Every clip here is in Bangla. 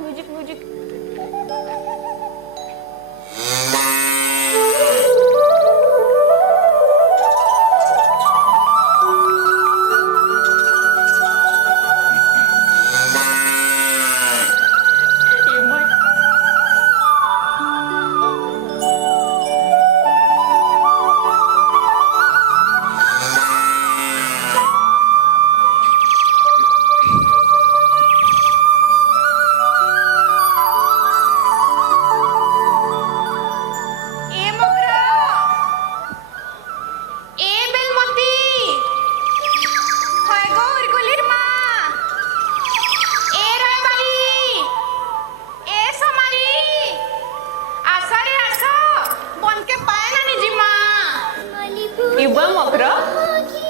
म्यूजिक म्यूजिक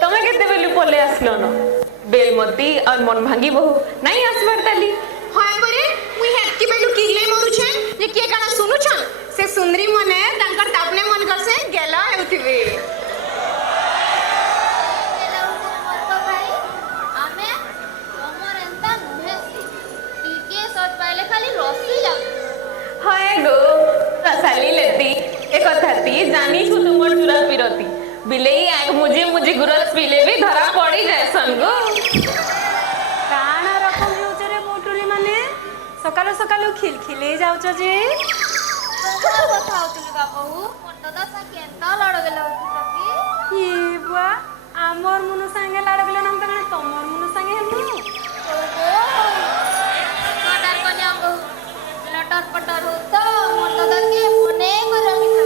तमें केते बेलु पले आसलो न बेलमती और मन भांगी बहु नहीं आसबार ताली हाय परे मुई हेतकी बेलु किले मरु छे जे के काना सुनु छन से सुंदरी मने तांकर तापने मन कर से गेला हेउथिबे हाय गो रसाली लेती एक कथाती जानी छु तुमर चुरा पिरती बिलेई आए मुझे मुझे गुरस पीले भी धरा पड़ी जाए संगो काना रकम हेउछ रे मोटुरी माने सकालो सकालो खिलखिले जाउछ जे କଥା ହଉଥିଲି ବାବୁ ମତ ଦଶା କେନ୍ତା ଲଡଗଲା ହଉଥିଲା ये बुआ आमर मुनु संगे लाडगले नम तने तमर मुनु संगे हेमु कटार कन्या बहु लटर पटर हो तो मत दके मने करमित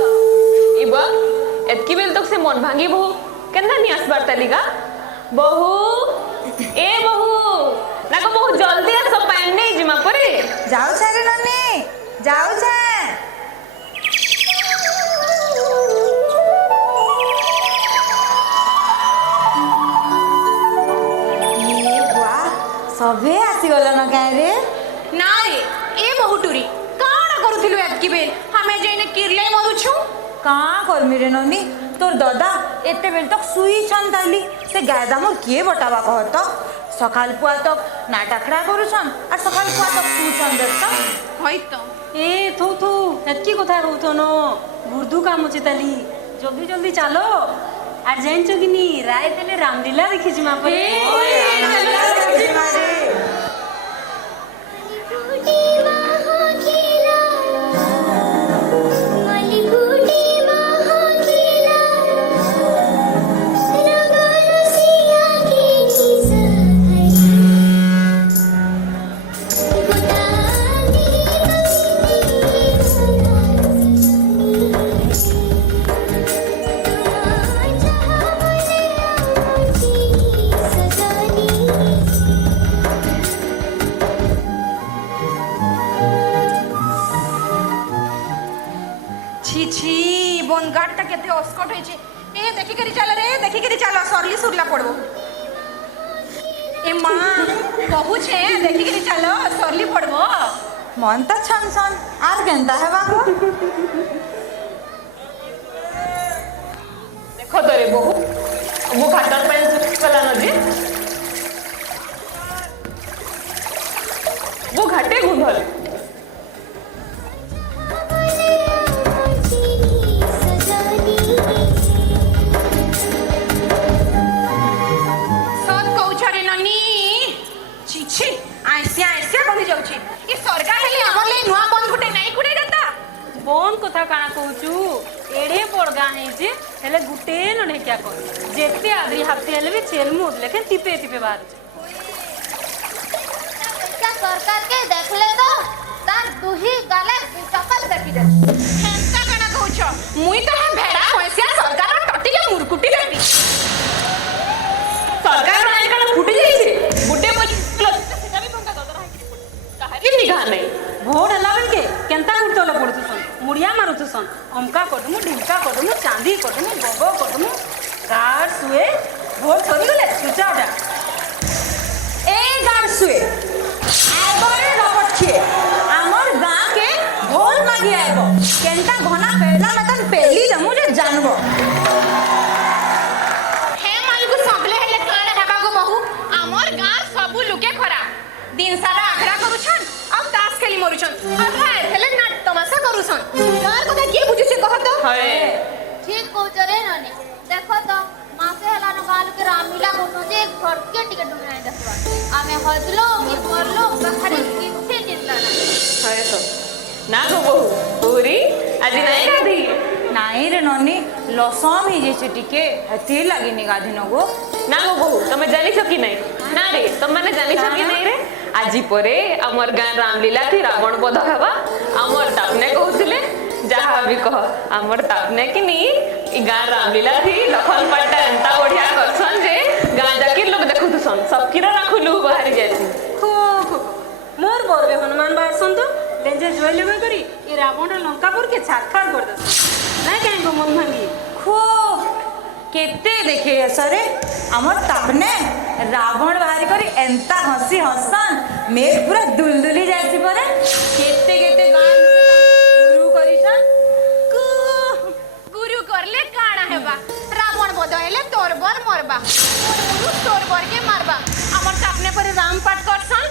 इबा एतकी बेल तक से मन भांगी बहु केंदा नि आसबार तालिका बहु ए बहु नाको बहु जल्दी आस पानी नहीं जिमा परे जाऊ छे रे नन्नी जाऊ छे ये बुआ सबे आसी गलो न काहे रे ना रे ए बहुटुरी काना करूथिलु एतकी बेल हमें जेने किरले मरु छु का करमी रे नन्नी तोर दादा एते बेल तक सुई छन ताली से गायदा मोर किए बटावा कहत सकाल पुआ तक नाटकड़ा करूछन और सकाल पुआ तक सुछन देखता होई तो ए थू थू एतकी कथा कहतो न बुर्दू काम चिताली जल्दी जल्दी चलो आ जाइन चगिनी राय देले रामलीला देखि जिमा परे सजा पड़बो ए माँ कहू छे देखी के चलो सरली पड़बो मन तो छन छन आर केनता है बाबू देखो तो रे बहु वो घाटर पे चला न जी वो घाटे गुंधल सत कहू छरे ननी छी छी आइसिया आइसिया बनी जाऊ छी ई सरकार हेली हमर ले नुआ बन गुटे नाही कुडे जाता बन कथा काना कहूचु एड़े पड़गा है जे हेले गुटे न नहीं क्या कर जेते आदरी हफ्ते हेले भी चेल मुद लेकिन टिपे टिपे बाहर क्या सरकार के देख ले तो तार दुही गाले चपल देखी दे हेंता कना कहू छ मुई तो है भेड़ा पैसा सरकार टटी के मुरकुटी देबी सरकार नाही कण फुटी जाईছে गुटे मच सेटा भी पंका ददर हाई काहरी निगाह नहीं भोट हलावन के केंता गुटोला पड़तुसन मुड़िया मारुतुसन अमका करदमु ढिमका करदमु चांदी करदमु बबो करदमु गाड़ सुए भोट सरी गले सुचाटा ए गाड़ सुए आगरे रबट खिए हमर गां के भोल मागी आइबो केनता घना पेला मतन पेली दमु जे जानबो हे मालगु सबले हेले काना हेबा गो बहु हमर गां सबु लुके खरा दिन सारा आखरा करूछन अब तास खेली मरुछन अब हाय हेले नाट तमाशा करूछन गार কথা के बुझे से कहत हाय ठीक कहूच रे नानी देखो तो मासे हला न गाल के रामलीला कोनो जे घर के टिकट ढूंढने देखवा आमे हजलो कि मरलो बखरी किथे चिंता ना हाय तो ना गो बहु पूरी आज नहीं गाधी नाई रे ननी लसम ही जैसे टिके हती लगी निगाधी नगो ना गो बहु तमे जानी छ कि नहीं ना रे तुम माने जानी छ कि नहीं रे आजी परे अमर गां रामलीला थी रावण बध हवा अमर तापने कहउथिले जहा भी कह अमर तापने कि नी ई गां रामलीला थी लखन पट्टा एंता बढ़िया करछन जे गां जाके लोग देखुथसन सबकिरा राखुलु बाहरी जायसी खो खो मोर बरबे हनुमान बाहर सुन तो लेंजे जोय लेबे करी ई रावण लंकापुर के छाड़खाड़ कर दस नहीं कहीं को मन भांगी खो केते देखे सरे हमर तापने रावण बाहरी करी एंता हंसी हसन मेर पूरा दुलदुली जायसी परे केते केते गां गुरु करिसन गुरु करले काना हेबा रावण बदले तोर बर मरबा गुरु तोर बर के मारबा हमर तापने पर राम पाठ करसन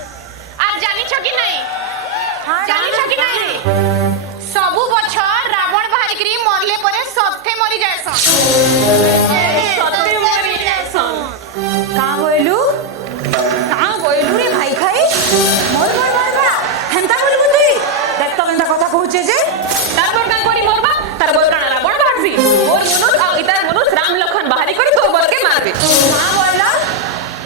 आ जानी छ कि नहीं जानी छ कि नहीं सबु बछर रावण बाहरी करी मरले परे सबके मरी जायसन सत्य मरी जायसन का बोलू रे भाई खाई मोर मोर मोर हेंता बोल बुतई देख तो केनता কথা कहूचे जे तार बर का करी मरबा तार बर काना रावण बाहरसी मोर मनुष आ इतार मनुष राम लखन बाहरी करी तो बर के मारबे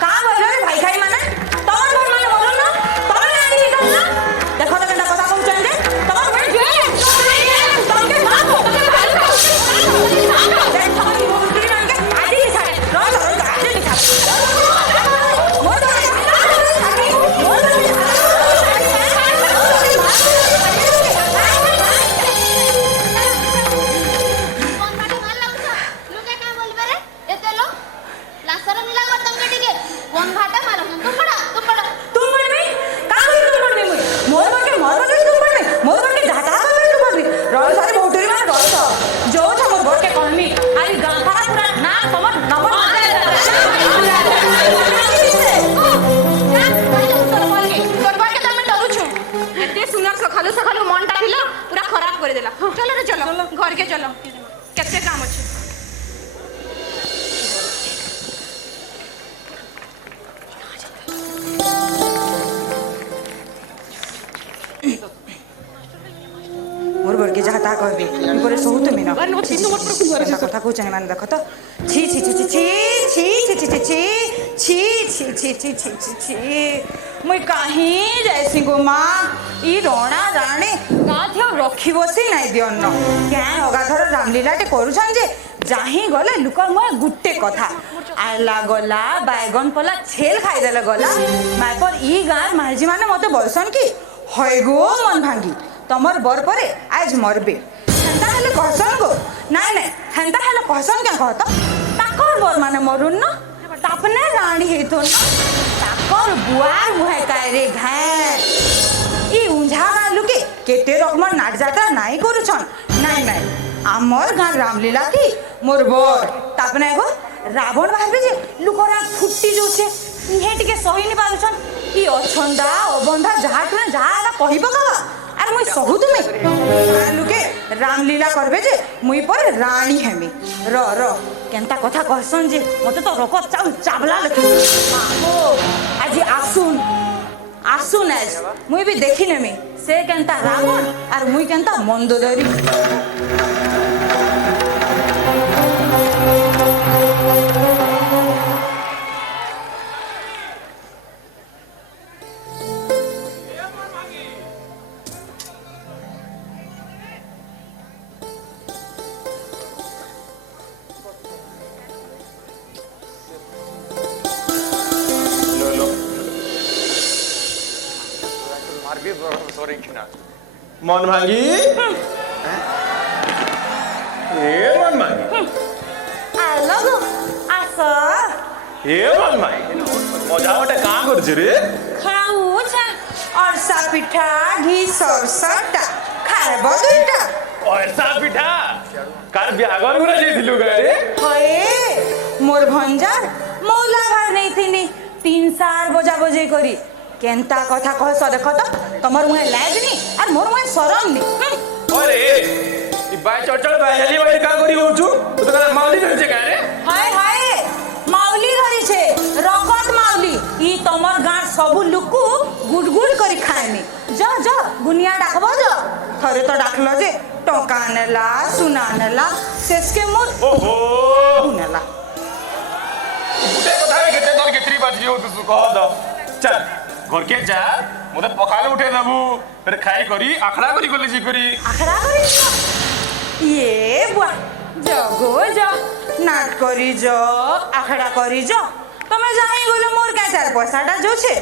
का बोल रे भाई खाई माने तोर बर माने बोलो ना तोर आदि निकल ना देखो तो केनता কথা कहूचन जे तोर बर जे तोर के मां को कोन बाटे मार लागछ लुके का बोलबे रे एते लो लासर मिला कर तंगे टिके कोन घाटा मारो तुम बड़ा तुम बड़ में का बोल तुम बड़ में मोर बड़ के तुम बड़ में मोर बड़ के झाटा कर तुम बड़ में रोज सारे भोटरी मार रोज तो जो था मोर बड़ के कहनी आई गां खा पूरा ना समझ नंबर सखालू सखालू मन टाइला पूरा खराब कर देला चलो रे चलो घर के चलो केते काम अछि मोर बड़ के झाटा कहबे इपरे सहु तुम ना কথা কইছ না মানে দেখো তো ছি ছি ছি ছি ছি ছি ছি ছি ছি ছি ছি ছি ছি ছি ছি ছি মুই কাহি যাইছি গো মা ই রণা রাণী গাথিও রখি বসি নাই দিয়ন কেন অগাধর রামলীলাটে করুছন যে যাহি গলে লুকর ময় গুটে কথা আলা গলা বাইগন পলা ছেল খাই দেলে গলা মাইপর ই গার মাঝি মানে মতে বলছন কি হয় গো মন ভাঙ্গি तमर बर परे आज मरबे हेंता हेले कहसन गो नाय नाय हेंता हेले कहसन क्या कहत ताकर बर माने मरुन न राणी हेतो ताकर बुआर मुहे काय रे घाए ई उंझा गाँ लुके केते रकमर नाट जात्रा नाई करूछन नाई नाई आमर गाँ रामलीला की मोर बर तापने एगो रावण भाबे जे लुकरा फुट्टी जोछे इहे टिके सही नि पारुछन ई अछंदा अबंधा जहा तुने जहा कहि पकावा आर मुई सहु तुमे गाँ लुके रामलीला करबे जे मुई पर रानी हेमी र केनता कथा कहसन जे मते तो रको चाउ चावला लखे माको आज आसुन आसुन आज मुई भी देखि नेमी से केनता रावण आर मुई केनता मंदोदरी मन भांगी ए मन भांगी आलो गो आस ए मन भांगी मजा वाटे काम करछ रे खाऊ छा अरसा पिठा घी सरसटा खारब दुइटा पैसा पिठा कार ब्यागर गुरा जेथिलु गरे हए मोर भंजार मौला भार नहीं थिनी 3-4 बजा बजे करी केनता कथा कहस देख तो तमर मुहे लाजनी और मोर मुहे शरम नी अरे ई बाय चचड़ बायली बाय का करी होछु तो कला माउली धरछे का रे हाय हाय माउली धरी छे रगत माउली ई तमर गां सब लुकु गुडगुड करी खाएनी जा जा गुनिया डाकबो जा थरे तो डाकलो जे टका नेला सुना नेला सेसके मोर ओहो नेला उठे कथा रे केते तोर केतरी बाजी हो तू कह द चल घर के जा मोते पखाले उठे दबु फिर खाई करी आखड़ा करी कॉलेज करी आखड़ा करी ये बुआ जगो जा नाट करी जो आखड़ा करी जो तमे जाई गलो मोर का 4 पैसाटा जो छे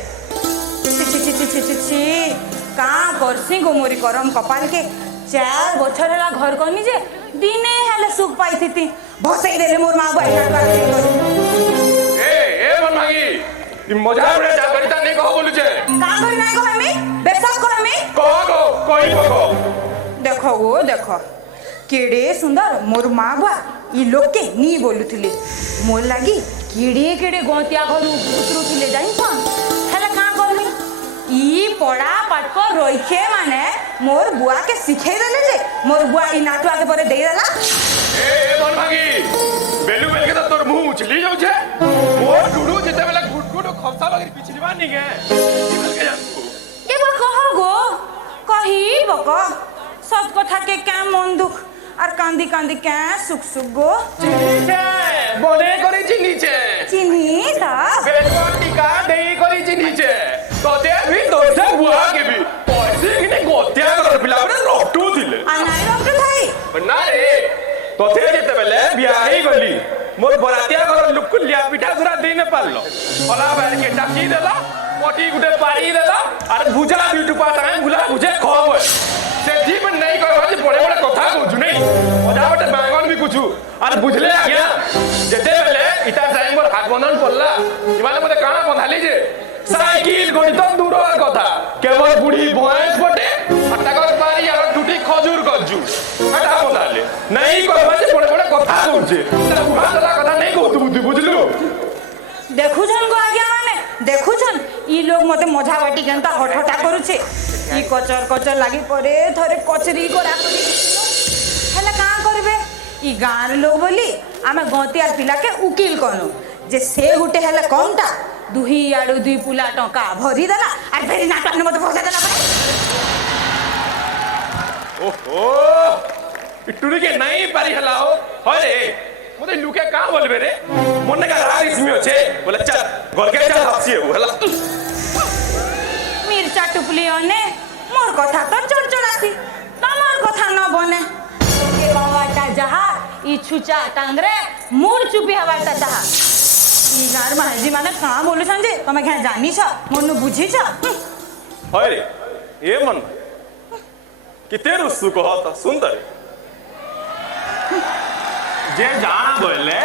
छी का करसी गो मोरी करम कपाल के 4 बछर ला घर करनी जे दिने हेले सुख पाई थी भसई देले मोर मां बैठा ए मन भागी ई मजा रे जा करिता नहीं कहो बोलु छे का करी नाही को हमी बेसास को हमी कहो कोई कहो देखो वो देखो केड़े सुंदर मोर मां बुआ ई लोग के नी बोलुथिले मोर लागी केड़े केड़े गोंतिया घरु उतरुथिले जाइछन हेले का करमी ई पड़ा पाठ को रोइखे माने मोर बुआ के सिखाई देले जे मोर बुआ ई नाटुआ के परे देई देला ए मन भागी बेलु बेल के तो तोर मुंह उछली जाउ छे मोर डुडू जते बेला गुडगुड खमसा बगरी पिछली बार नहीं गे ई बेल के जानू ए बा कह गो कही बको सब कथा के क्या मन दुख আর কান্দি কান্দি কে সুখ সুখ গো চিনিছে বনে করে চিনিছে চিনি তা বেলকন টিকা দেই করে চিনিছে তোতে ভি তোতে বুয়া के भी পয়সে কিনে গতিয়া করে পিলাবরে রক্টু দিলে আর নাই রক্ত ভাই না রে তোতে যেতে বেলে বিয়াহি গলি মোর বরাতিয়া ঘর লুকু লিয়া পিঠা গুরা দেই না পারলো ফলা বাইরে কে ডাকি দেলা পটি গুটে পারি দেলা আর বুঝা বিউটি পাটা গুলা বুঝে খব से जी में नहीं करो आज बड़े बड़े कथा कुछ नहीं मजावटे बांगन भी कुछ और बुझले आ गया जते बेले इता टाइम पर हाथ बंधन पड़ला इमाने मते काना बंधाली जे साइकिल गणित दूरर कथा केवल बुढ़ी भैंस बटे हटाकर पारी और टूटी खजूर गज्जू हटा बंधाले नहीं करो आज बड़े बड़े कथा कुछ ता बुढ़ा तला कथा नहीं कहू बुद्धि बुझलु देखुछन गो आज्ञा माने देखुछन ई लोग मते मजा बाटी केनता हठटा करूछे ई कचर कचर लागी परे थरे कचरी कोरा करी हेले का करबे ई गांर लोग बोली आमे गंतियार पिला के उकिल कनु जे से गुटे हेले कमटा दुही आडू दुई पुला टका भरी देला आर फेरी नाटक ने मते फसा देला परे ओहो इटुरी के नहीं पारी हला हो अरे मुझे लुके कहाँ बोलबे रे मोने का राग इसमें होचे बोले चल घर के चल हंसी है हला मिर्चा टुपली ने मोर कथा तो चढ़चढ़ासी तमर कथा न बने के बाबाटा जहा ई छुचा टांगरे मूर चुपी हवाटा जहा ई गार महाजी माने का बोलु संजे तमे घे जानी छ मनु बुझी छ अरे ये मन किते रुसु कहत सुंदर जे जाना बोले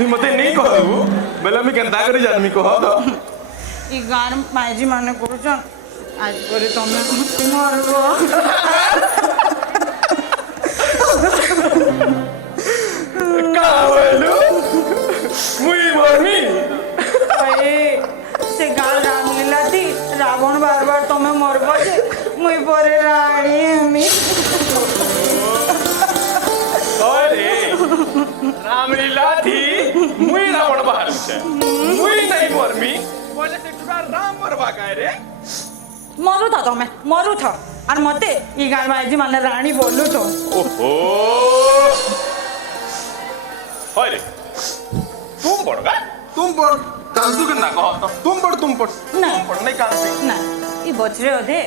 तू मते नहीं कहबू बेले मी केनता करी जानमी कह तो ई गार माइजी माने करूछन आज करे तमे मरबो का होलू मुई मरमी ए से गाल रामलीला थी रावण बार बार तमे मरबो जे मुई परे राणी हमी अरे रामलीला थी मुई रावण बाहर छे मुई नहीं मरमी बोले से तुरा राम मरवा काय रे मरु था तमे मरु था और मते ई गाल माइजी माने रानी बोलू तो ओहो होय रे तुम पड़गा तुम पड़ कांसू के ना कह तो तुम पड़ नहीं। तुम पड़ नहीं कांसी ना ई बचरे ओदे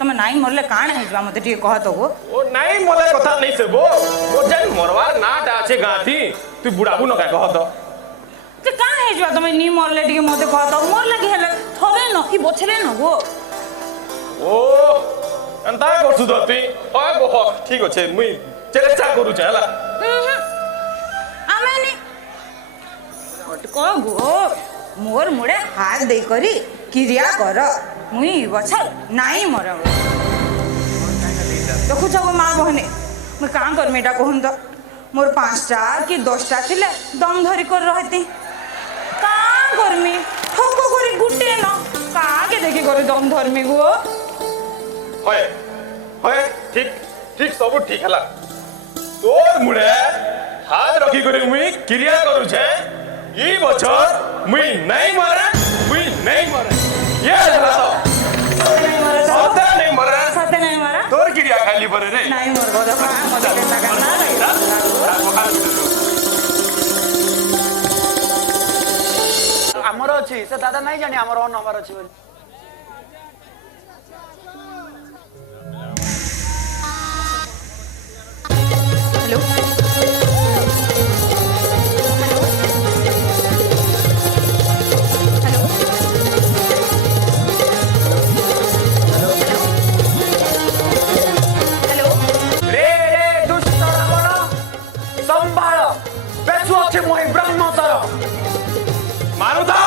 तमे नाई मरले काण हेजवा मते ठीक कह तो गो ओ नहीं मोले कथा नहीं से बो ओ जन मरवार नाट आछे गाथी तू बुढ़ाबू न का कह तो जे काण हेजवा तमे नी मरले ठीक मते कह तो मोर लगे हेले थरे न ई बचरे न गो ओ अंता करसु दती ओ गो ठीक अछि मुई चेष्टा करू छ हला आमे नी को गो मोर मुड़े हाथ दे करी क्रिया कर मुई बछल नाई मरम देखु छ माँ बहने मुई काम कर मेटा कहन तो मोर 5टा कि 10टा थिले दम धरी कर रहती का करमी ठोको करी गुटे न का के देखि कर दम धरमी गो होय होय ठीक ठीक सब ठीक हला तोर मुड़े हाथ रखी करी मुई क्रिया करू छे ई बछर मुई नहीं मरे ये हला तो नहीं मरे तो सदा नहीं मरे सते नहीं मरा तोर क्रिया खाली परे रे नहीं मरबो तो मते केता करना आमर अच्छी से दादा नहीं जानी आमर अन हमार अच्छी बोली हेलो हेलो रे रे दुष्ट रावण संभाळ बेसु अच्छे मोहि ब्रह्मचर मारुता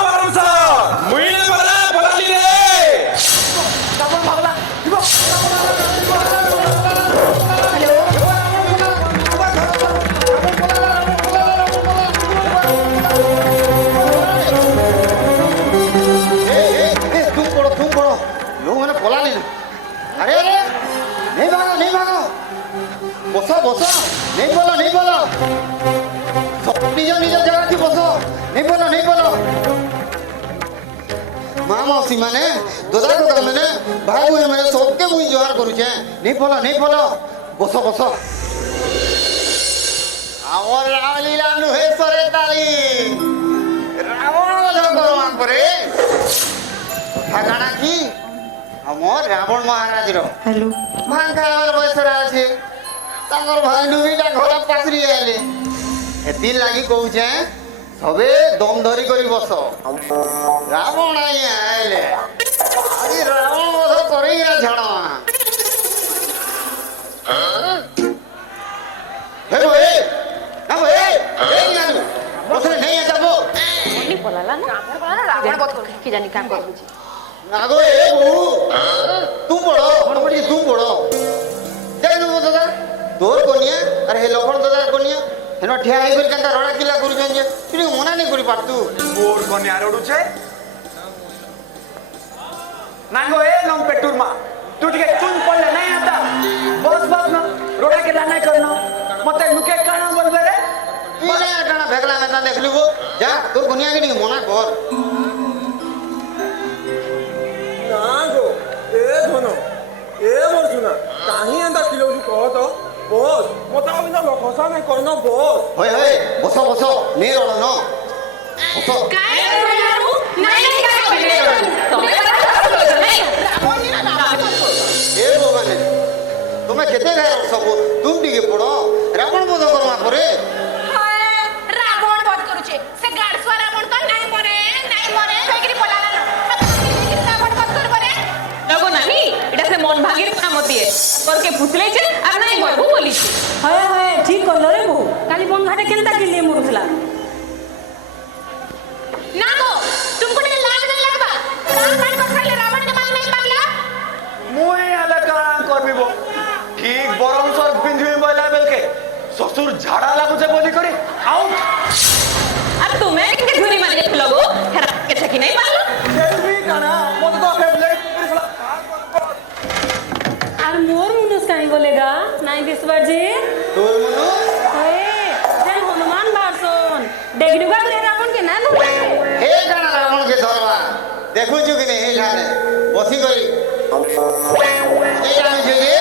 मुई नहीं मरे बोलाली रे रावण भागला इबो तुम पढ़ो लोग मैंने बोला नहीं अरे अरे नहीं भागो बसो बसो नहीं बोलो निज निज जगह थी बसो नहीं बोलो माँ मौसी मैंने दादा दादा मैंने भाई बहन मैंने सबके मुझे जोहार करूँ नहीं बोलो बसो आवर रामलीला नुहे सरे ताली रावण बध करवा परे ठाकाना की हमर रावण महाराज रो हेलो भांग खाइबार बयसरा আছে तांगर भाई डुबिटा घर पासरी आले एती लागी कहू छे सबे दम धरी करी बस रावण आइले अरे रावण बध करिया छाड़ा हे भाई ना भाई ए बस नहीं आता वो नहीं पलाला ना रावण बहुत करू कि जानी काम कर बुझी नागो ए बहू तुम पढ़ो हड़बड़ी तुम पढ़ो जाई नो दादा तोर कोनिया अरे हे लखन दादा कोनिया हेनो ठिया हे कर कंता रडा किला करू जंजे तुनी मना नहीं करी पातू बोर कन्या रोडू छे नांगो ए नम पेटूर मा तू टिके चुन पड़ले नहीं आता बस न रोडा के नहीं करनो मते नुके काना बोलबे रे इने टाना भेगला में देख लिबो जा तोर कोनिया के नहीं मना कर नागो ए धनो ए बरसुना काहे अंदा किलो कह तो बस मता बिना लखसा नहीं करनो बस होय बसो नहीं रडो न बसो काय बोलारू नाही काय बोलले तुम्हें पता नहीं ए भगवान तुम्हें केते गए सब तुम टिके पड़ो रावण बध करवा परे रावण बहुत करू छे से गाडसवा रावण तो नाही मरे कहिकरी बोलाला ना रावण बहुत कर परे लगो नानी एटा से मन भागीर पुरा मती है करके पुछले छे आ नहीं मरबू बोली छे हाय ठीक कहलो रे बो काली बंगारे केनता के लिए मुरुथला ना गो तुमको टिके लाज नहीं लगबा राम पाठ कर साले रावण के माल नहीं पागला मुई हले काना करबी बो ठीक बरम सर पिंजवी बोला बेलके ससुर झाड़ा लागुचे बोली करे आउट अब तुम्हें किनके झुरी मार के लगो हेरा के छकी नहीं पालो देवी काना मत तो फेवरेट আর মোর মুনুস কাই বলেগা নাই দিসবার জি তোর মনু যেন হনুমান ভাষণ দেখলুগা লে রাবণ কে না নুলে হে কানা রাবণকে ধরবা দেখুছু কি নেই এইখানে বসি করি এই আমি যদি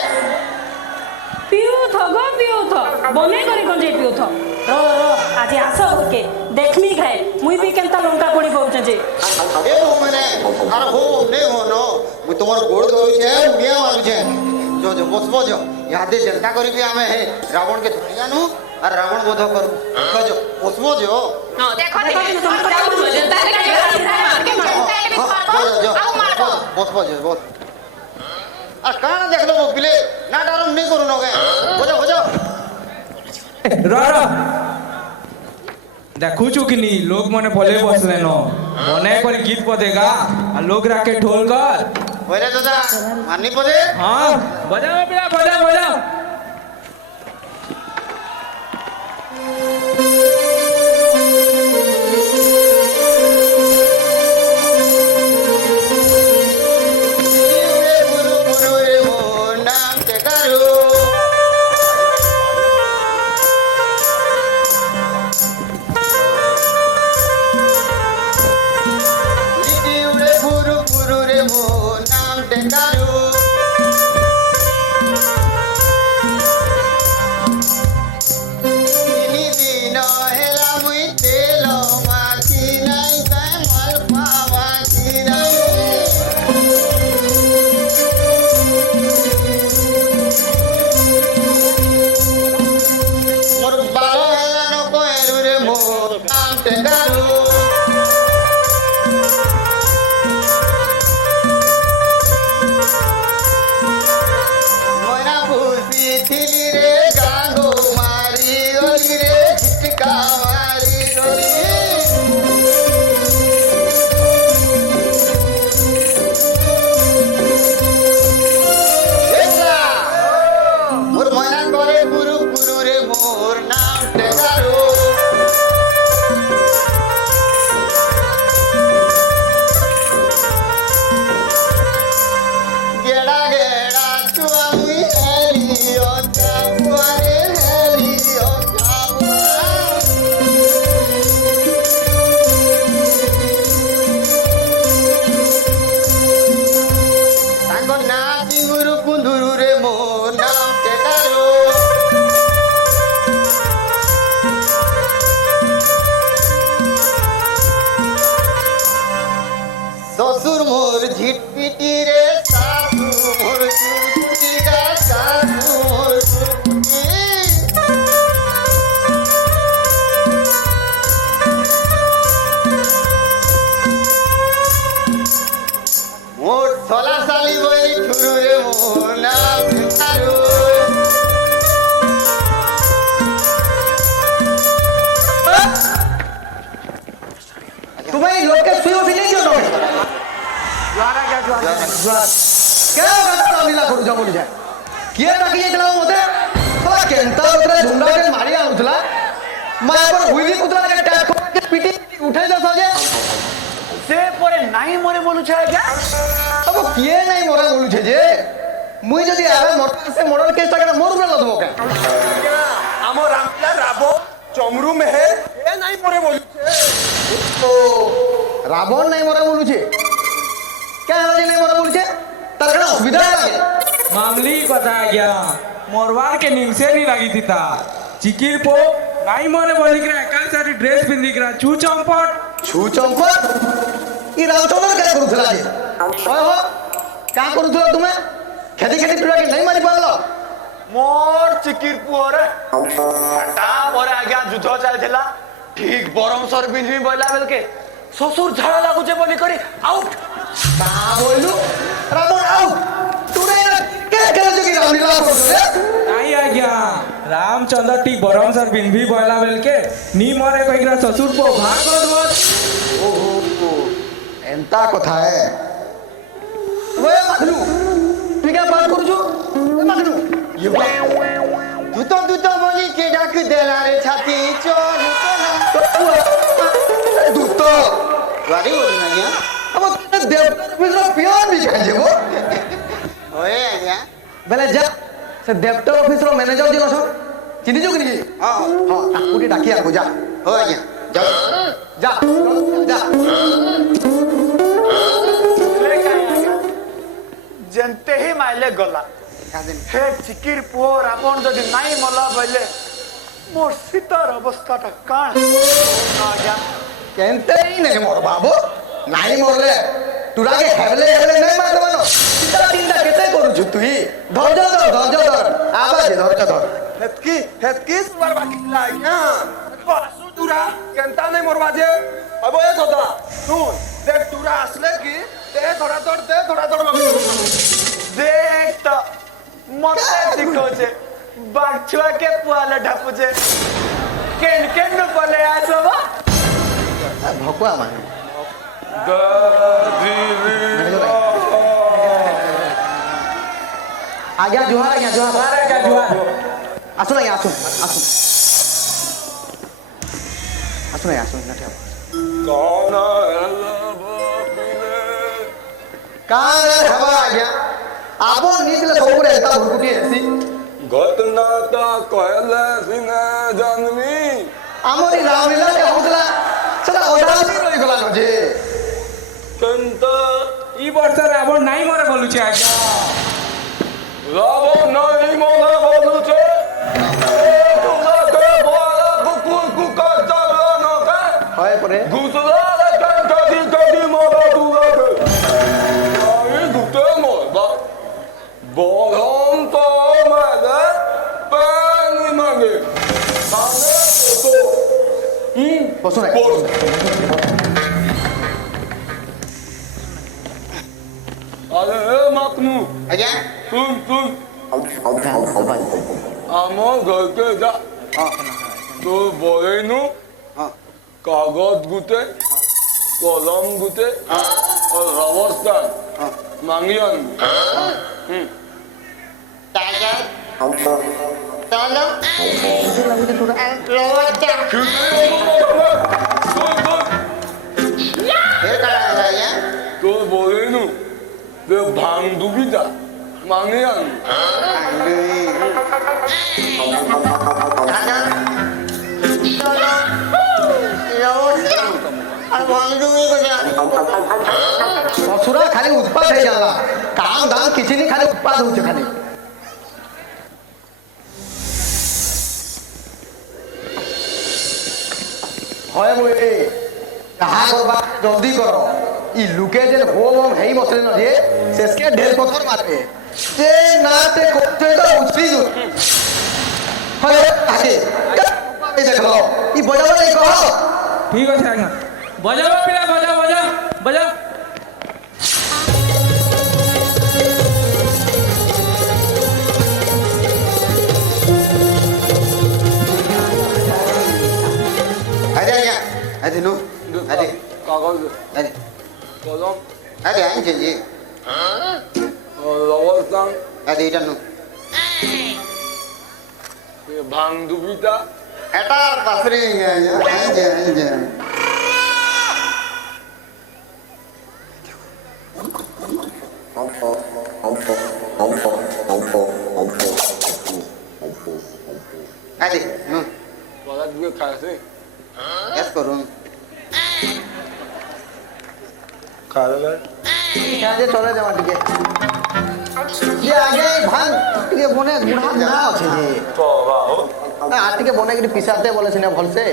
পিউ থগো পিউ থ বনে করে গঞ্জে পিউ থ রো রো আজি আসো ওকে দেখমি খায় মুই বি কেনতা লঙ্কা পড়ি বউছে যে এ হো মানে আর হো নে হো নো মুই তোমার গোড় ধরুছে মিয়া মারুছে जो जो बसबो जो यादे जनता करी आमे हे रावण के धरि जानू और रावण वध करू देखो जो बसबो जो हां देखो देखो जनता के मार के मारो जो बसबो जो बस आ कान देख लो पिले ना डरम नहीं करू नगे बजो बजो रा देखुचु कि नी लोग मने भले बसले न मने पर गीत पदेगा आ लोग राके ढोल कर बोले दादा माननी पदे हां बजाओ बेटा बजाओ बजाओ गुरु गुरु रे मो नाम ते करू गुरु गुरु रे मो नाम ते करू ini dino hela mui telo mati nai kai mal pawa kirai mor balo hela no koeru re mo naam te daru moina pusi thili re gango mari goli re chitka mari goli Ekla mor moina kore guru guru re mor naam te daru geda geda chua mui heli o chapua re heli o chapua tango na chinguru kunduru re mo naam te daru ससुर मोर झिटपिटी रे सासू मोर चुटपुटी गा सासू मोर चुटपुटी मोर सोला साली बोली ठुरु रे मोर नाम भिखारू तुम्हें लोग के सुई उठी नहीं क्यों जुआरा क्या जुआरा क्या बात मिला करू जा बोली जाए किए ताकि ये चलाओ मते थोड़ा केंता उतरे झुंडा के मारिया उठला माया पर हुईली कुतरा के टैप के पीटी उठे जा सजे से परे नहीं मरे बोलू छे क्या अब किए नहीं मरे बोलू छे जे मुई जदी आवे मर्डर से मर्डर केस टाका मोर ऊपर लदबो के आमो रामला राबो चमरू में है ए नहीं परे बोलू तो रावण नहीं मरे बोलू छे क्या हालाजी नहीं मरे बोलू छे तार कना असुविधा लागे मामली कथा गया मोरवार के निमसे नहीं लगी थी ता चिकिर पो नहीं मरे बोली के एका सारी ड्रेस पिंदी के छू चंपट छू चंपट ई रामचंद्र क्या करूथला जे ओए हो क्या करूथला तुमे खेती खेती टुरा के नहीं मारी पारलो मोर चिकिर पुअरे हटा परे आज्ञा युद्ध चलथिला ठीक बरम सर बिंजमी बोला बेल के ससुर झाड़ा लागू जे बोली करी आउट का बोलू रावण आउट टुरे के करे जोगी रामलीला करू नहीं आ गया रामचंद्र टी बरम सर बिन भी बोला बेल के नी मरे कहीं ससुर को भाग कर दो ओहो एंता कथा है ओए मखनू तू क्या बात करू छु ए मखनू ये দুটো বলি কে ডাক দেলা রে ছাতি চল दूत গাড়ি বলি না ইয়া अब देवता ऑफिस पियोन भी खाई जेबो ওয়ে আইয়া बेले जा से देवता ऑफिस रो मैनेजर जी नसो चिनी जो कि হ্যাঁ हां ताकुटी डाकी आगो जा ও আইয়া যাও जा जा ଯେନ୍ତେ ହିଁ ମାଇଲେ ଗଲା ହେ ଚିକିର ପୁଅ ରାବଣ ଯଦି ନାଇଁ ମଲା ବୋଇଲେ ମୋର ସୀତାର ଅବସ୍ଥାଟା କାଣ ଆଜ୍ଞା केनते ही नहीं मोर बाबू नहीं मोरले तुरा के हेवले हेवले नहीं मार मानो सीता तीनटा केते करू छु तुई धैर्य धर आवाज धैर्य धर हेतकी सुमार बाकी आज्ञा बासु तुरा केंता नहीं मोरबा जे अब ए सदा सुन देख तुरा असले की ते थोड़ा तोड़ देख तो मते दिखोचे बागछुआ के पुआले ढापुचे केन केन न पले आसबा भकुआ माने आज्ञा जुहार आसु नहीं आसु नहीं आसु नठे कौन कान हवा आज्ञा आबो नीतले सबुरे एता भुकुटी एसी घटना ता कहले सिने जानवी आमोरी रामलीला के होतला सदा ओडाली रही गला न जे केंता ई वर्ष रावण नहीं मरे बोलुचे आज्ञा रावण नहीं मोरे बोलुचे तुला के बोला बुकुल कुका चला न का होय परे गुसला रे कदी मोरा तुला के आई दुटे मोरबा बोलम तो मारे पानी मांगे मांगे तो बसु नहीं बोल अरे मखनू আইয়া सुन आमो घर के जा तो बोले नु कागज गुते कलम गुते और रवस्तान मांगियन টাইগার চলো রোজা কে কালা আইয়া तो बोले नु वे भांग दुबिता मांगियन টাইগার চলো রোজা আর বন্ধুই গজা ससुरा खाली उत्पाद है जाला काम दाम किसी नहीं खाली उत्पाद होचे खाली होय मोए कहा करबा जल्दी करो ई लुके जे होम होम हेई बसले न जे सेसके ढेर पत्थर मारबे जे नाते कोते तो उछली जो होय आके देख लो ई बजावा नहीं कहो ठीक है आज्ञा बजाओ पिला बजाओ আরে আইয়া আরে নো আরে कागज আরে कलम আরে আইছে জি और रवस्तान আরে এটা নো ये भांग दुबिता এটা পাসরি আইয়া আইছে আরে নো वाला दुए खाए से এস করুন खा ले কাজে চলে যাওয়া টিকে ये आगे भान टिके बने गुढ़ा ना আছে যে तो वाओ आ टिके बने के पिसाते बोले सिना भलसे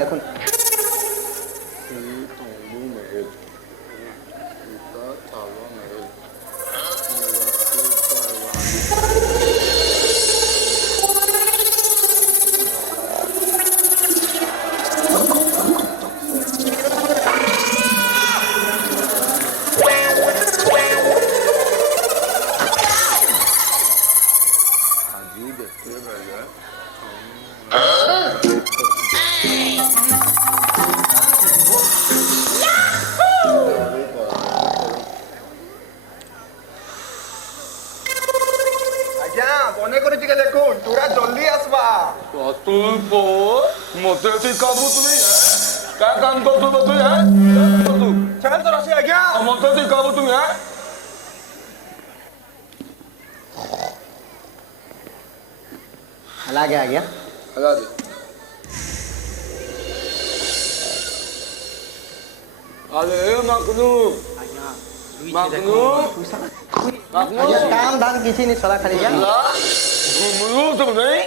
लेखुन तू पो मोते ती काबू तुम्ही काय काम करतो बा तू है तू चल तो रसी आ गया मोते ती काबू तुम्ही है हला गया गया लगा दे अरे मखनू ये काम धाम किसी नहीं सला खाली गया घुमरू तुम नहीं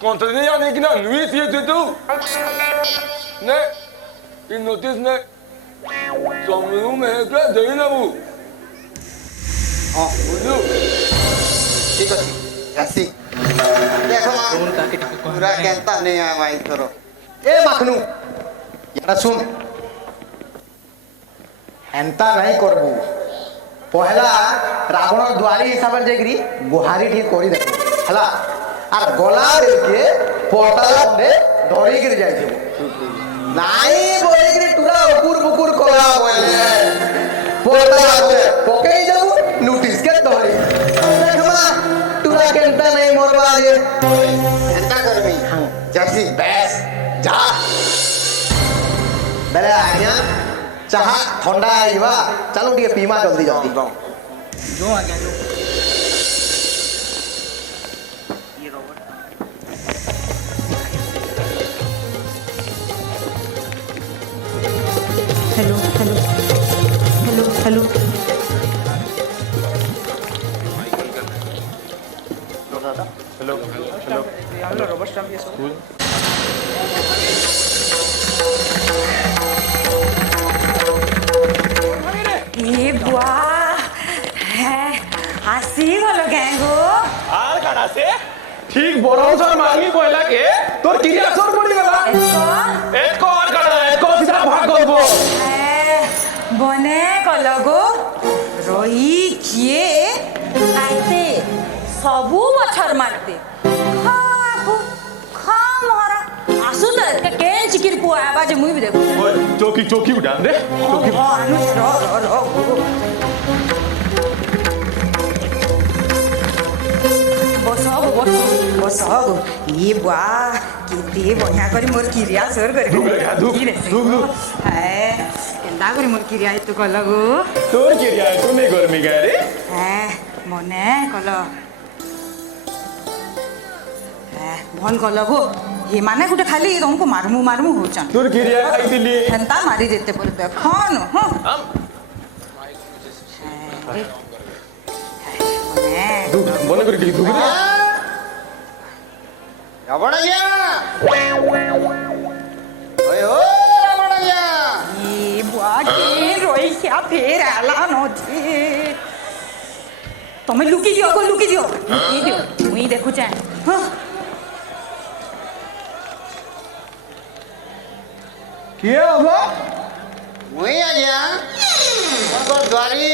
कौन तो नहीं आने की ना नुई थी तू ने इन नोटिस ने तुम में क्या देना ना वो हाँ बुझू ठीक है ऐसी देखो माँ पूरा कहता नहीं है भाई करो ए मखनू यार सुन एंता नहीं करबू पहला रावण द्वारी हिसाब से जाकरी गुहारी ठीक करी देखो हला आर गला देके पटाला दे धरी गिर जाई थी नाही बोले कि तुरा उकुर बुकुर कोला बोले पटाला दे पकई जाऊ नोटिस के धरी देखमा तुरा केंता नहीं मोरबा दे ऐसा कर भाई जैसी बेस जा बेले आज्ञा चाह ठंडा आइबा चलो ଟିକେ पीमा जल्दी जल्दी जो आ गया जो हेलो हेलो हेलो हेलो ए बुआ है आसी गलो गैंगो আর কাড়াছে ঠিক বড় সর মাঙ্গি কইলা কে তোর কিরিয়া সর পড়ি গলা এক আর কাড়া এক সিধা ভাগ করব বনে কলগো রই কিয়ে আইতে सबू मच्छर मारते खा मोहरा आसु त के चिकिर पो आवाज मुई भी देखो ওই চৌকি চৌকি উঠান রে চৌকি आनु रो बस बस ये बुआ केते बढ़िया करी मोर किरिया सोर करे धूप लगा, धूप, धूप। है केंदा करी मोर किरिया तो कलगो তোর কিরিয়া তো নেই গরমি গায় রে है मने कल भल कलगो ये माने गुटे खाली तुमको मारमु मारमु होचन তোর কিরিয়া খাইতিলি हेंता मारी देते पर देखन हां আম मने ধুপ বনে করে কি ধুপ রে रावणయ్या ओए हो रावणయ్या ये बुआ के रोई क्या फेर आला नथी तमे लुकी दियो मुई देखु चाहे हां কিয়ে হবো मुई आज्ञा तुमको द्वारी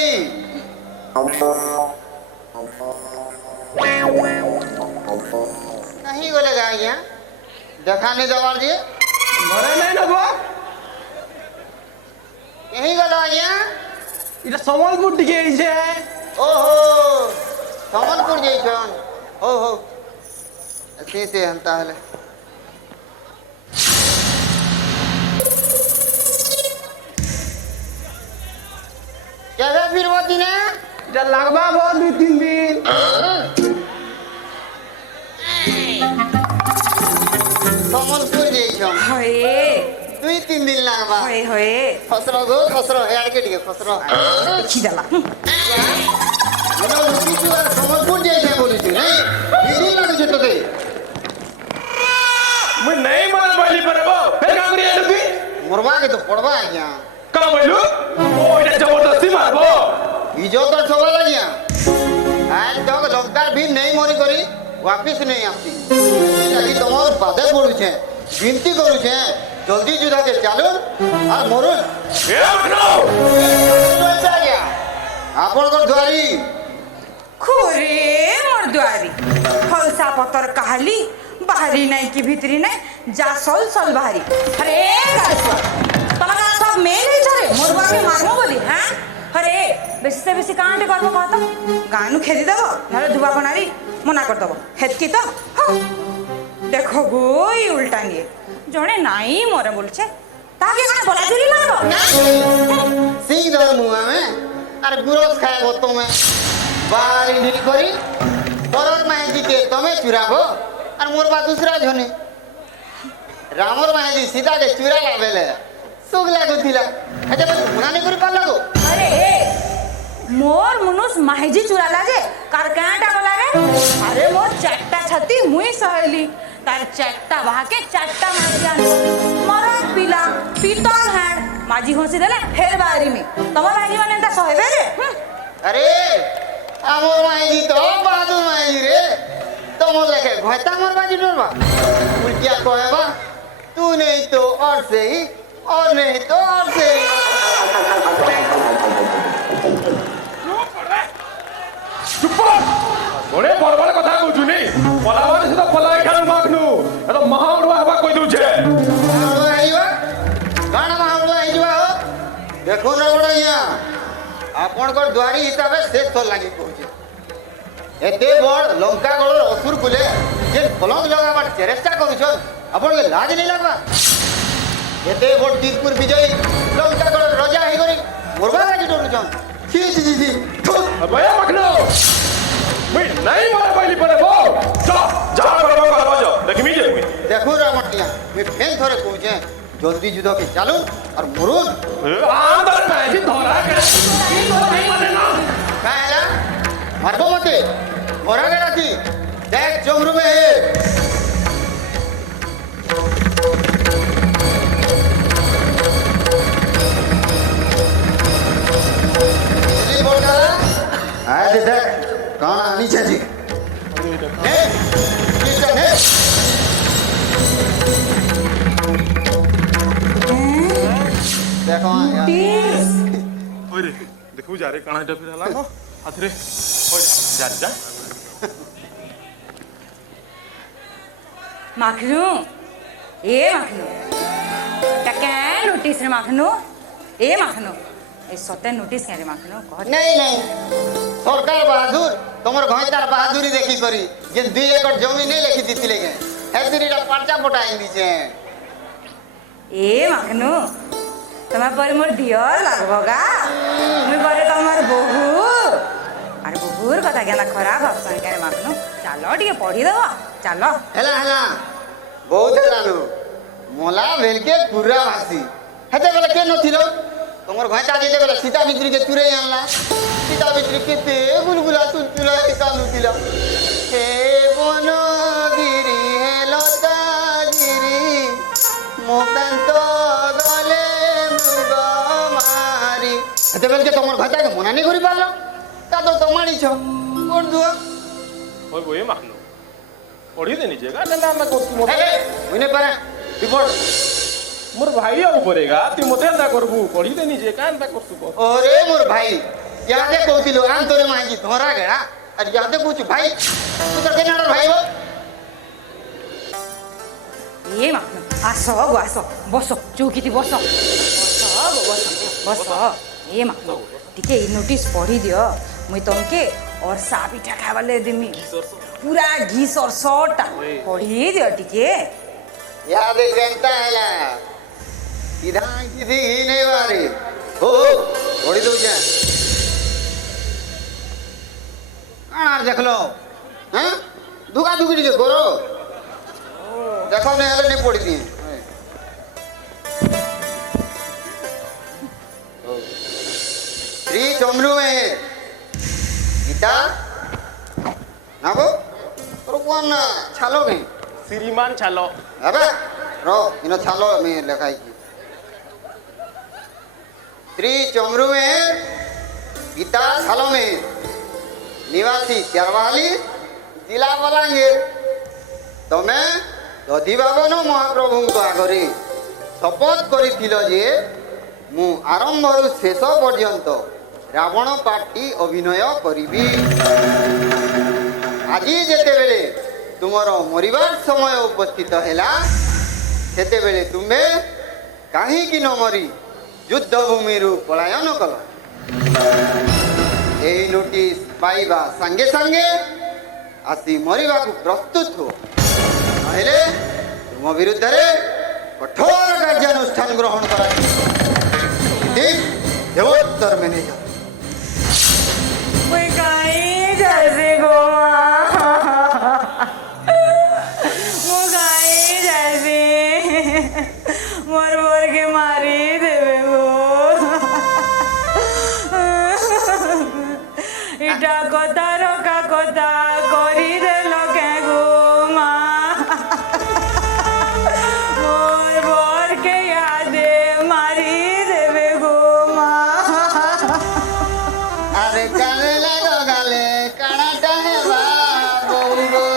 नहीं बोलेगा आज्ञा देखा नहीं दबार दिए ঘরে নাই নব यही गलो आज्ञा এটা সম্বলপুর দিকে আইছে ओहो सम्बलपुर जैसन हो अच्छे से हंता हले क्या फिर वो दिन है এটা লাগবা বহুত 2-3 দিন सम्बलपुर जैसन होए 2-3 दिन लगवा होए होए खसरो गो खसरो यार के दिए खसरो देखी दला મને લૂકી છું আর সম্বলপুর જઈছে બોલી છું નહીં બીજી લાગે છે તોતે મુઈ નહીં માર બાલી પરબો ફેર કામ કરી આલુ તું મોરવા કે તો પડવા આયા કા બોલ્યું ઓ এটা জবরদস্তি মারবো બીજો તો સવાલ આયા આજ તો લોકદાર ભી નહીં મોરી કરી વાપસ નહીં આસતી લાગી તમાર બાધે પડું છે વિનંતી કરું છે જલ્દી જુદા કે ચાલો আর মরুন এ উঠো ଆପଣଙ୍କର ଦ୍ୱାରୀ खोरे मोर द्वारी हलसा पतर कहली बाहरी नहीं की भीतरी नहीं जा सल सल बाहरी अरे गासवा तमका सब मेल ही छरे मोर बाके मारमो बोली हां अरे बेसी से बेसी कांटे करबो कहत गानु खेदी दबो नले धुबा बनारी मना कर दबो हेतकी तो हाँ দেখো গো এই উল্টা নিয়ে জনে নাই মরে বলছে তাকে কোন বলা চুরি মারবো সিং ধর্মু আমি আর গুরস খাইব তুমি বাড়ি ঢিল করি বরর মাহেদিকে তুমি চুরাবো আর মোর বা দুসরা ঝনে রামর মাহেদি সীতাকে চুরালা বেলে সুখ লাগুଥିଲା এটা বলে গুণানি করে পারলা গো আরে মোর মনুষ মাহিজি চুরালা যে কার কাঁটা গলা রে আরে মোর চারটা ছাতি মুই সহেলি তার চারটা বাহাকে চারটা মাঝি আনবো মরদ পিলা পিতল হ্যাঁ মাঝি ঘষি দেলে ফের বাড়ি মে তোমার মাঝি মানে এটা সহেবে রে আরে আমার মাহেদি তো বাহাদুর মাহেদি রে তোমার লেখে ঘয়তা আমার বাজি ডরবা উল্টিয়া কহেবা तू नहीं तो और से ही और नहीं तो और से ही চুপ কর ওরে বড় বড় কথা কইছু নি পলাবার সেটা পলাই খান মাখনু এত মহাউড়া হবা কই দউছে माहौल आइबा गाना माहौल आइबा देखो ना बड़ैया आपण को द्वारी हिसाबे से तो लागी पहुंचे एते बड़ लंका गळ असुर कुले जे पलंग लगाबार चेष्टा करूछन आपण के लाज नहीं लागबा एते बड़ तीरपुर विजयी लंका गळ राजा हे गरी मोरबा लागी डरुछन छी छी छी भैया मखनो मैं नहीं मारा पहली पड़े वो जा जा बड़ो करबा जा देखमी जे देखो रामटिया मैं फेन थोड़े पहुंचे जल्दी जुद के चालू और मुरुद आंदर पैसे धोरा के नहीं माने ना काहेला मारबो मते मोरा गड़ा थी देख चमरू में है जी बोल डाला आए दे देख कौन नीचे जी ने नीचे ने देखो यार ओरे देखू जा रे काना टा फिर हला को हाथ रे हो जा जा মাখনু এ মাখনু টাকা নোটিস রে মাখনু এ মাখনু এই সতে নোটিস কে রে মাখনু কহ नहीं नहीं सरकार बहादुर तुमर घयतार बहादुरी देखी करी जे 2 एकड़ जमीन नहीं लिखी दितिले के हेतिरीटा पर्चा पटाई दिछे এ মাখনু তোমার পরে মোর দিয়র লাগবো গা মুই পরে তোমার বহু আর বহুর কথা কেনা খরাপ ভাবছন কে রে মাখনু চালো টিকে পড়ি দেব চালো हेला हेला बहुत हेलानु मोला भेल के पूरा भासी हेते बेला के नथिलो तुमर घयता जेते बेला सीता बित्री के चुरे आनला सीता बित्री केते गुलगुला चुलचुला के कानुतिला हे बनगिरी हे लतागिरी मोकांत गले मृग मारी हेते बेल के तुमर घयता के मना नहीं करि पारलो का तो तमाणी छ कोन दुआ ओए बोए मखनो पढ़ी देनी जेगा ना मैं को तू मोते मुने पारा रिपोर्ट मोर भाई आ ऊपरेगा तू मोते ना करबू पढ़ी देनी जे कान ता करसु को ओरे मोर भाई यादे कहतिलो आन तोरे मांगी धरा गेड़ा और यादे पूछ भाई तू तो केनाडर भाई हो এ মাখনু আসো গো আসো বসো চৌকিতে বসো বসো গো বসো বসো এ মাখনু টিকে এই নোটিস পড়ি দিও মুই তমকে অরসা পিঠা খাবালে দিমি पूरा घी सरसोटा पढ़ी दियो टिके यादे केंता हैला इधर किसी ही नहीं वाली हो थोड़ी दो जा आर देख लो हैं दुका दुकी के करो देखो ने हेले नहीं पड़ी दी श्री चमरू में गीता ना वो रुकवान ना छालो में श्रीमान छालो अबे रो इनो छालो में लिखाई की श्री चमरू में गीता छालो में निवासी चरवाली जिला बलांगीर तमें दधी बाबन महाप्रभु आगे शपथ कर मु आरंभ शेष पर्यंत रावण पार्टी अभिनय करी आज जेते बेले तुमर मरिबार समय उपस्थित हैला सेते बेले तुम्हें कहीं न मरी युद्ध भूमि पलायन कल यही नोटिस पाइबा संगे संगे आसी मरिबा को प्रस्तुत हो ନହେଲେ ତୁମ ବିରୁଦ୍ଧରେ କଠୋର କାର୍ଯ୍ୟାନୁଷ୍ଠାନ ଗ୍ରହଣ କରାଯିବ ଠିକ ଦେବୋତ୍ତର ମ୍ୟାନେଜର मुई कहीं जैसे गो मु कहीं जैसे मोर मोर के मारी देवे गो इटा कथा रका कथा करी देल के गो मोर मोर के यादे मारी देवे गो আরে কানে লাগো গালে কানাটা হেবা বউগো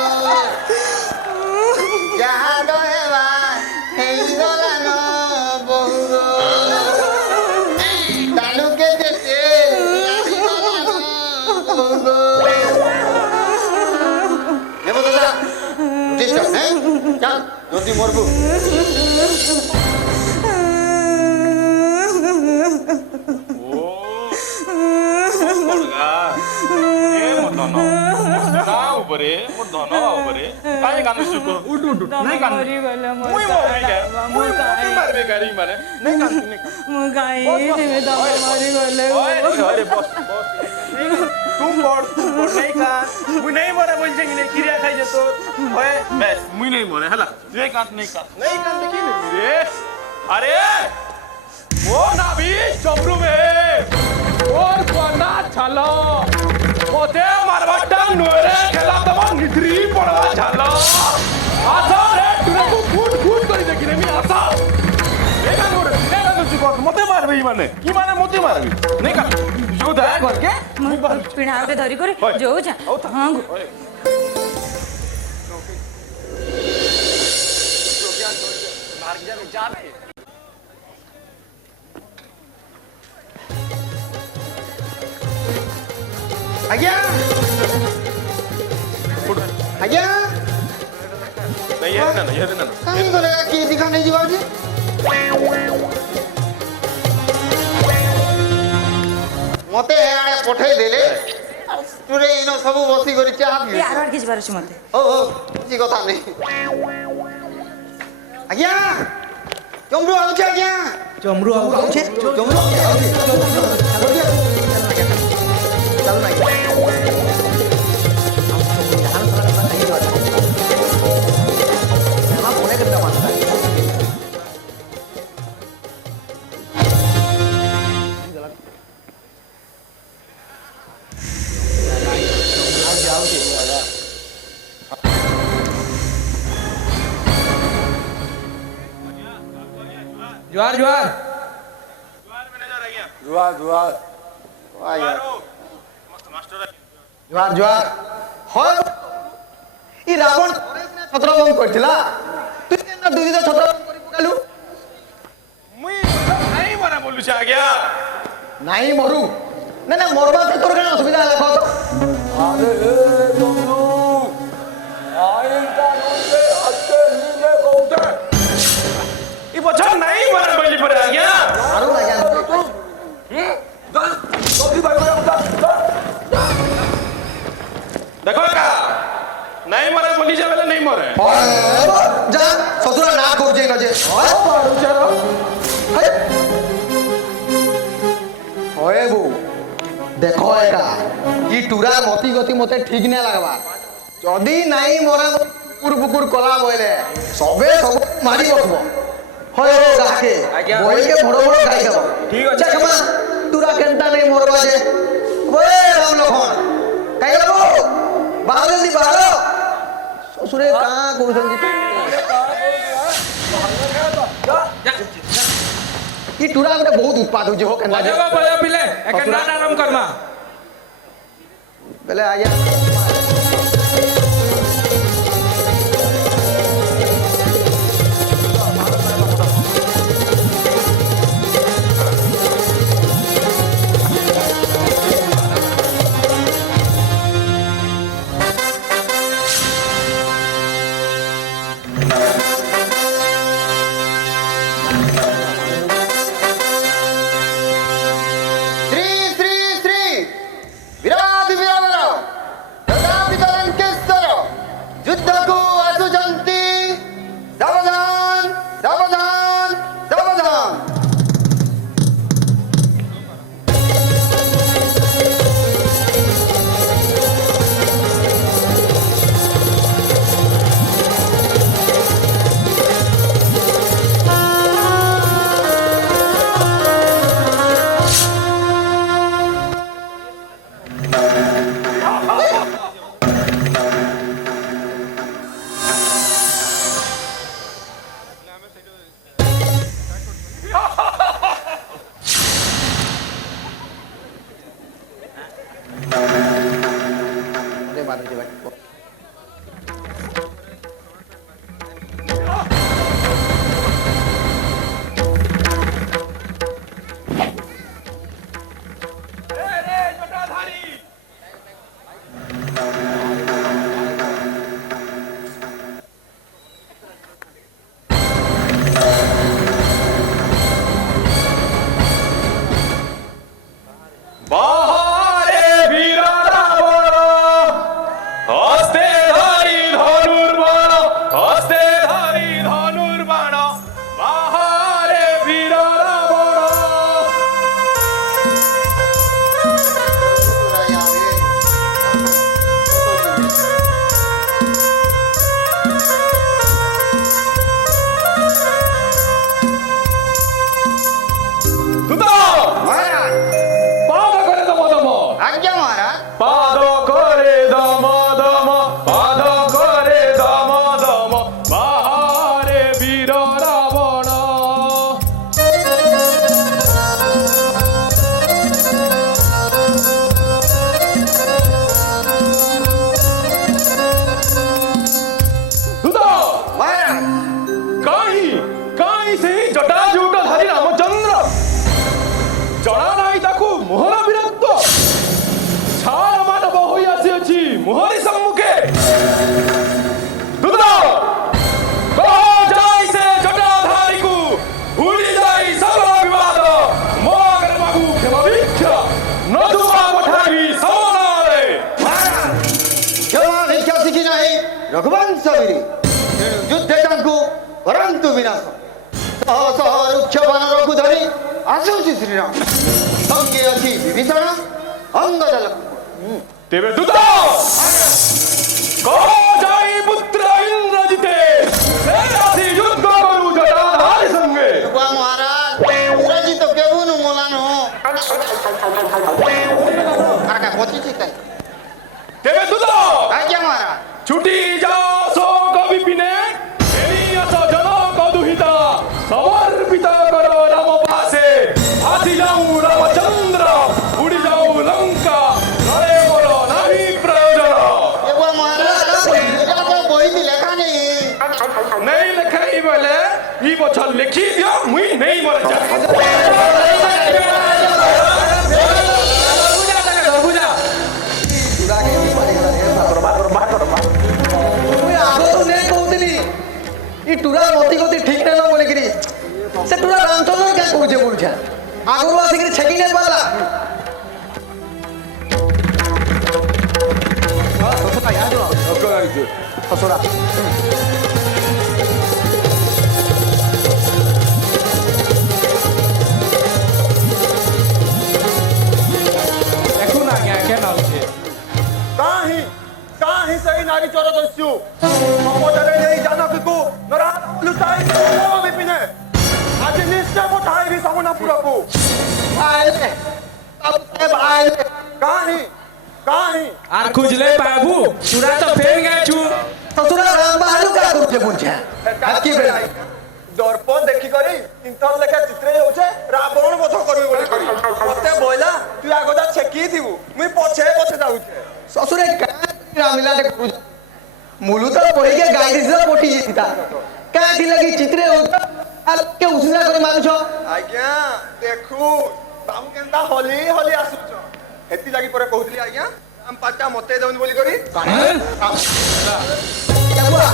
যাহা দহেবা হেই গলানো বউগো তালুকে যেতে লাগি গলানো বউগো নেবো দাদা উঠিস হ্যাঁ চল জলদি মরবো ଉପରେ ମୋ ଧନ ଉପରେ କାହିଁ କାନ୍ଦୁଛୁ ଉଠୁ ଉଠୁ ନାଇଁ କାନ୍ଦୁ ମୁଇଁ ମାରିବେ ଗାଡ଼ି ମାନେ ନାଇଁ କାନ୍ଦୁ ନାଇଁ ମୁଁ କାହିଁ ତମେ ମରିଗଲେ अरे बस बस तुम बोल नहीं का मुई नहीं मरे बोल कि नहीं क्रिया खाई जे तो ओए बस मुई नहीं मरे हला नहीं काट नहीं काट की नहीं रे अरे वो ना भी चमरू में और कोना छलो ओते मारवाटा नोरे खेला तब निद्री पड़वा छलो आसा रे तुरे को फूट फूट करी देखि नहीं आसा एका नोरे एका कुछ कर मते मारबे ई माने मते मारबी नहीं का जो दया करके पिढ़ा के धरी कर जो जा हां आज्ञा आज्ञा नहीं ये ना कहीं करे की दिखा नहीं जीवा जी मते आड़े पठे देले तुरे इनो सब बसी करी चाह पी यार आर किछ बारछ मते ओ जी कथा नहीं आज्ञा चमरू आउछ आज्ञा चमरू आउछ चमरू चल ना कोने करता मानता जुआर जुआर जुआर जुआर आया जुआर जुआर होय ई रावण छत्रभंग करथिला तू केना दुई दे छत्रभंग करि पकालु मुई नहीं मरा बोलू से आ गया नाही मरू ना ना मरबा से तोर केना असुविधा होला कह अरे चमरू आइन कानून के अच्छे नीले कहते ई बच्चा नहीं मरा बोली पर आ गया आरो ना ज्ञान जल्दी भाई उठा देखो का नहीं मरा बोली से नहीं मरे जा ससुरा ना करजे न जे होए बू देखो एका ई टुरा मती गति मते ठीक नै लागबा जदी नाही मोरा पुकुर पुकुर कला बोले सबे सब मारी बसबो होए रे गाके बोल के बड़ो बड़ो गाई दबो ठीक है चखमा टुरा केनता नहीं मोरबा जे ओए राम लखन काई लगो बाहर जल्दी बाहर ससुरे कहां करू ई टुरा गोटे बहुत उत्पाद हो जे हो केना बजवा बजवा पिले एक नाट आराम करमा बेले आया সাবধান সাবধান। বাহারে বীর রাবণ হস্তে ধরি ধনুর্বাণ হস্তে ধরি ধনুর্বাণ বাহারে বীর রাবণ। দুটো মহারাজ পাদ করে দম দম আজ্ঞা মহারাজ। পাদ করে দম দম পাদ করে দম দম বাহারে বীর রাবণ। দুটো মহারাজ କାହିଁ କାହିଁ ସେହି ଜଟାଜୁଟଧାରୀ ରାମଚନ୍ଦ୍ର ଜଣା ନାହିଁ ତାକୁ ମୋହର ବିରକ୍ତ ଛାର ମାନବ ହୋଇ ଆସିଅଛି ମୋହରି ସମ୍ମୁଖେ। ଦୁଦ କହ ଯାଇ ସେ ଜଟାଧାରୀକୁ ଭୁଲି ଯାଇ ସର୍ବ ବିବାଦ ମୋ ଆଗରେ ମାଗୁ କ୍ଷମା ଭିକ୍ଷା ନଦୁଆ ପଠାଇବି ସମନାରେ। କ୍ଷମା ଭିକ୍ଷା ଶିଖି ନାହିଁ ରଘୁବଂଶ ବୀର, ତେଣୁ ଯୁଦ୍ଧେ ତାଙ୍କୁ କରନ୍ତୁ ବିନାଶ। ଶହ ଶହ ରୁକ୍ଷ ବାନରକୁ ଧରି ଆସୁଛି ଶ୍ରୀରାମ, ସଙ୍ଗେ ଅଛି ବିଭୀଷଣ ଅଙ୍ଗଦ ଲକ୍ଷ୍ମଣ। ତେବେ ଦୁଦ କହ ଯାଇ ପୁତ୍ର ଇନ୍ଦ୍ରଜିତେ ସେ ଆସି ଯୁଦ୍ଧ କରୁ ଜଟାଧାରୀ ସଙ୍ଗେ। বাবা মহারাজ ইংরাজি তো কেবল মোলানো কাকা পচিছি তাই। তেবে দুদ আজ্ঞা মহারাজ। ছুটি যাও শোক বিপিনে এনিয়াস জনক দুহিতা সমর্পিত কর রাম পাশে আসি যাও রামচন্দ্র উড়ি যাও লঙ্কা নরে বল নাহি প্রয়োজন। এবার মহারাজ এটা তো বইতে লেখা নেই। নেই লেখাই বলে ই বছর লিখি দিও মুই নেই মরে যা। ମୁଇଁ ଆଗରୁ ନେଇ କହୁଥିଲି ଇ ଟୁରା ମତି ଗତି ଠିକ ନାଇଁ ନ ବୋଲିକିରି ସେ ଟୁରା ରାମଚନ୍ଦ୍ର କାଇଁ କହୁଛେ ବୁଝା ଆଗରୁ ଆସିକିରି ଛେକି ନେଇ ପାରିଲା। ଶଶୁରା দেখুন আজ্ঞা কেন হচ্ছে କାହିଁ କାହିଁ ସେଇ ନାରୀ ଚୋର ଦସ୍ୟୁ ସମୁଦ୍ରରେ ନେଇ ଜାନକୀକୁ ଲୁଚାଇ ବିପିନେ ଆଜି ନିଶ୍ଚୟ ପଠାଇବି ସମୁନାପୁରକୁ। ଆଇଲେ ବାବୁ ସାହେବ ଆଇଲେ କାହିଁ କାହିଁ আর খুঁজলে পাবু চূড়া তো ফের গেছু ଶଶୁରା ରାମ ବାହାରୁ କାଁ କରୁଛେ ବୁଝା ଆଜି ବେলা দর্পণ দেখি করি তিনথর লেখা চিত্রে হচ্ছে রাবণ বধ করবি বলি করি মতে বইলা তুই আগদা ছেকি দিবু মুই পছে পছে যাউছে। শ্বশুরে কাঁ রামিলাটে କରୁଛ ମୁଲୁ ତ ବହିକେ ଗାଈ ଦିଶା ପଠି ଯାଇତା କାଁ ଥିଲା କି ଚିତ୍ରେ আর কে উসিনা করে মানুষ আজ্ঞা দেখু তাহু কেনতা হলি হলি আসুছ হেতি লাগি পরে কহুতলি আজ্ঞা আম পাটা মতে দেউন বলি করি কেবুয়া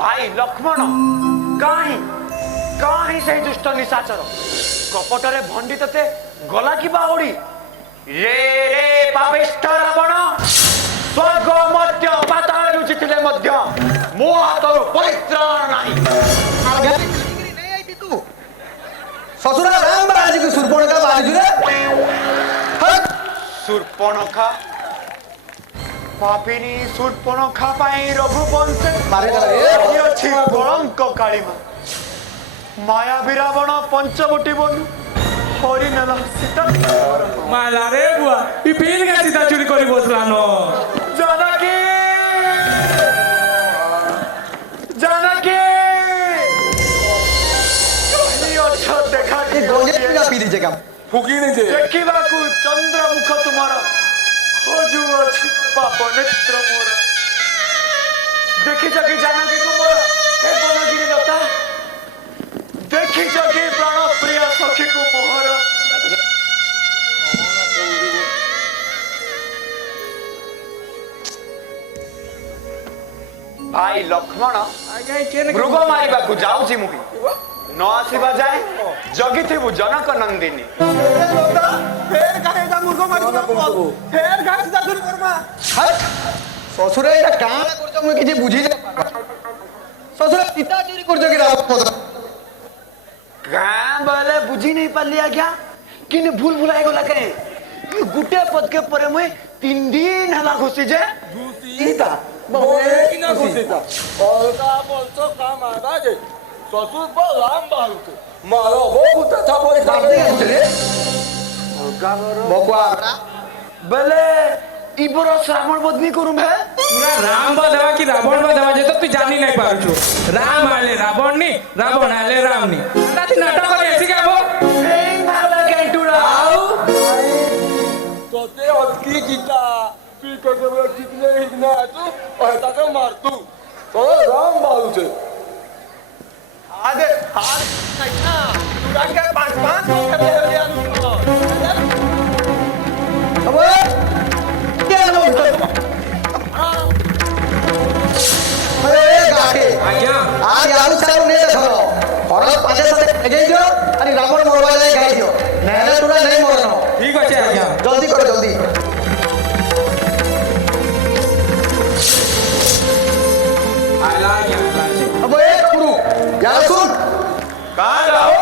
ভাই লক্ষ্মণ কাহি ही सही दुष्ट निशाचर कपटरे भंडी तते गला कि बाहुड़ी रे रे पापिष्ठ रावण स्वर्ग मध्य पाताल लुचिथिले मध्य मो हातरु परित्राण नाही ससुरा राम बाजी को सुरपणखा बाजी रे सुर्पणखा पापिनी सुर्पणखा पाई रघुवंश मारे अछि कलंक कालिमा माया विरावण पंचवटी बनु हरि नेला सीता माला रे बुआ ई पीन के सीता चोरी करी बसलानो जानकी जानकी कहीं अच्छा देखा ये गोलियां पिला पी दीजिए काम फुकी नहीं जे देखिबा को चंद्रमुख तुम्हारा खोजु अछि पाप नेत्र मोर देखि जगी जानकी को मोर हे बनगिरी लता देखि जगी प्राण प्रिय सखी को मोहर भाई लक्ष्मण मृग मारिबा को जाउची मुही न आसीबा जाए जगिथिबु जनक नंदिनी फेर काहे जा मुर्गो मारि फेर घास जा शुरू करबा ससुरा एटा काण करछ मु किछि बुझी नै ससुरा सीता चोरी करछ कि रावण गाँ बोले बुझी नहीं पाली आज्ञा किन भूल भुलाई गला कहे गुटे पद के परे मुई 3 दिन हला घुसी जे सीता किना खुशीता अलका बोलतो काम आदा जे ससुर बो राम बालुते मारो हो गुटे थापरी काटे रे बकुआ बोले इबरो श्रावण बदनी करूम है पूरा राम बदवा कि रावण बदवा जे तो तू जानी नहीं पारुछु राम आले रावण नी रावण आले राम नी राती नाटक करे ऐसी का वो एई मारला कैंटुरा आओ तोते अटकी गीता पी के कितने हिगना तू और तक मार तू तो राम बालुते आदे हाथ नहीं तू के 5 करे ले अब क्या नो अरे गाके आज्ञा आज आलू चालू नहीं देखो और पाछे साथे गई जो अरे रावण मोरवा जाए गाई जो नहले तुरा नहीं मोरनो ठीक আছে आज्ञा जल्दी करो जल्दी आला आज्ञा अब एक गुरु यार सुन कहां जाओ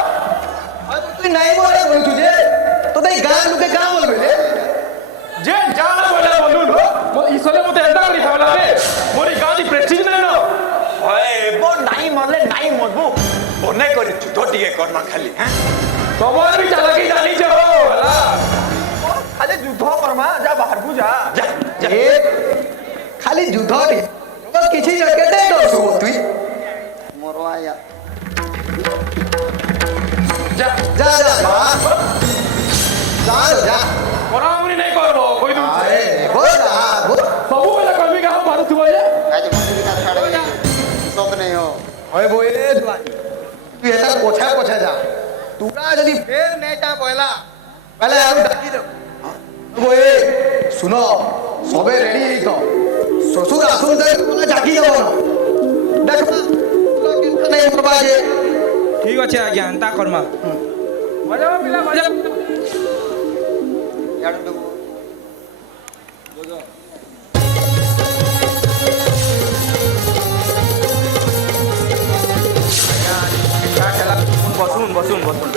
अब तू नहीं बोले बोल तुझे तो दई गां लुके गां बोल बेले जे जाना बोला बोलू लो मो इसले मते एंदा करी खावला रे मोरी गादी प्रेस्टीज नै नो होए बो नाही मरले नाही मरबो बने करी जुतो टिके करना खाली हैं तमर भी चालाकी जानी छो हला खाली युद्ध करमा जा बाहर को जा जा जा ए खाली युद्ध रे तो किछि जके दे दो सु तुई मोरवाया जा जा जा जा जा परामरी नहीं करबो कोई दू अरे बोल सबु बेला कलमी का हम भारत हुआ जे आज मंदिर का छाड़ सब नहीं हो ओए बोए तू ऐसा कोछा कोछा जा तूरा यदि फेर नहीं ता पहला पहले आउ डाकी दो बोए सुनो सबे रेडी तो ससुर आसुन दे तोला जाकी जाबो देख तोला केनता नहीं करबा जे ठीक আছে आज्ञा अंता करमा मजा पिला मजा यार डुबो বসুন বসুন বসুন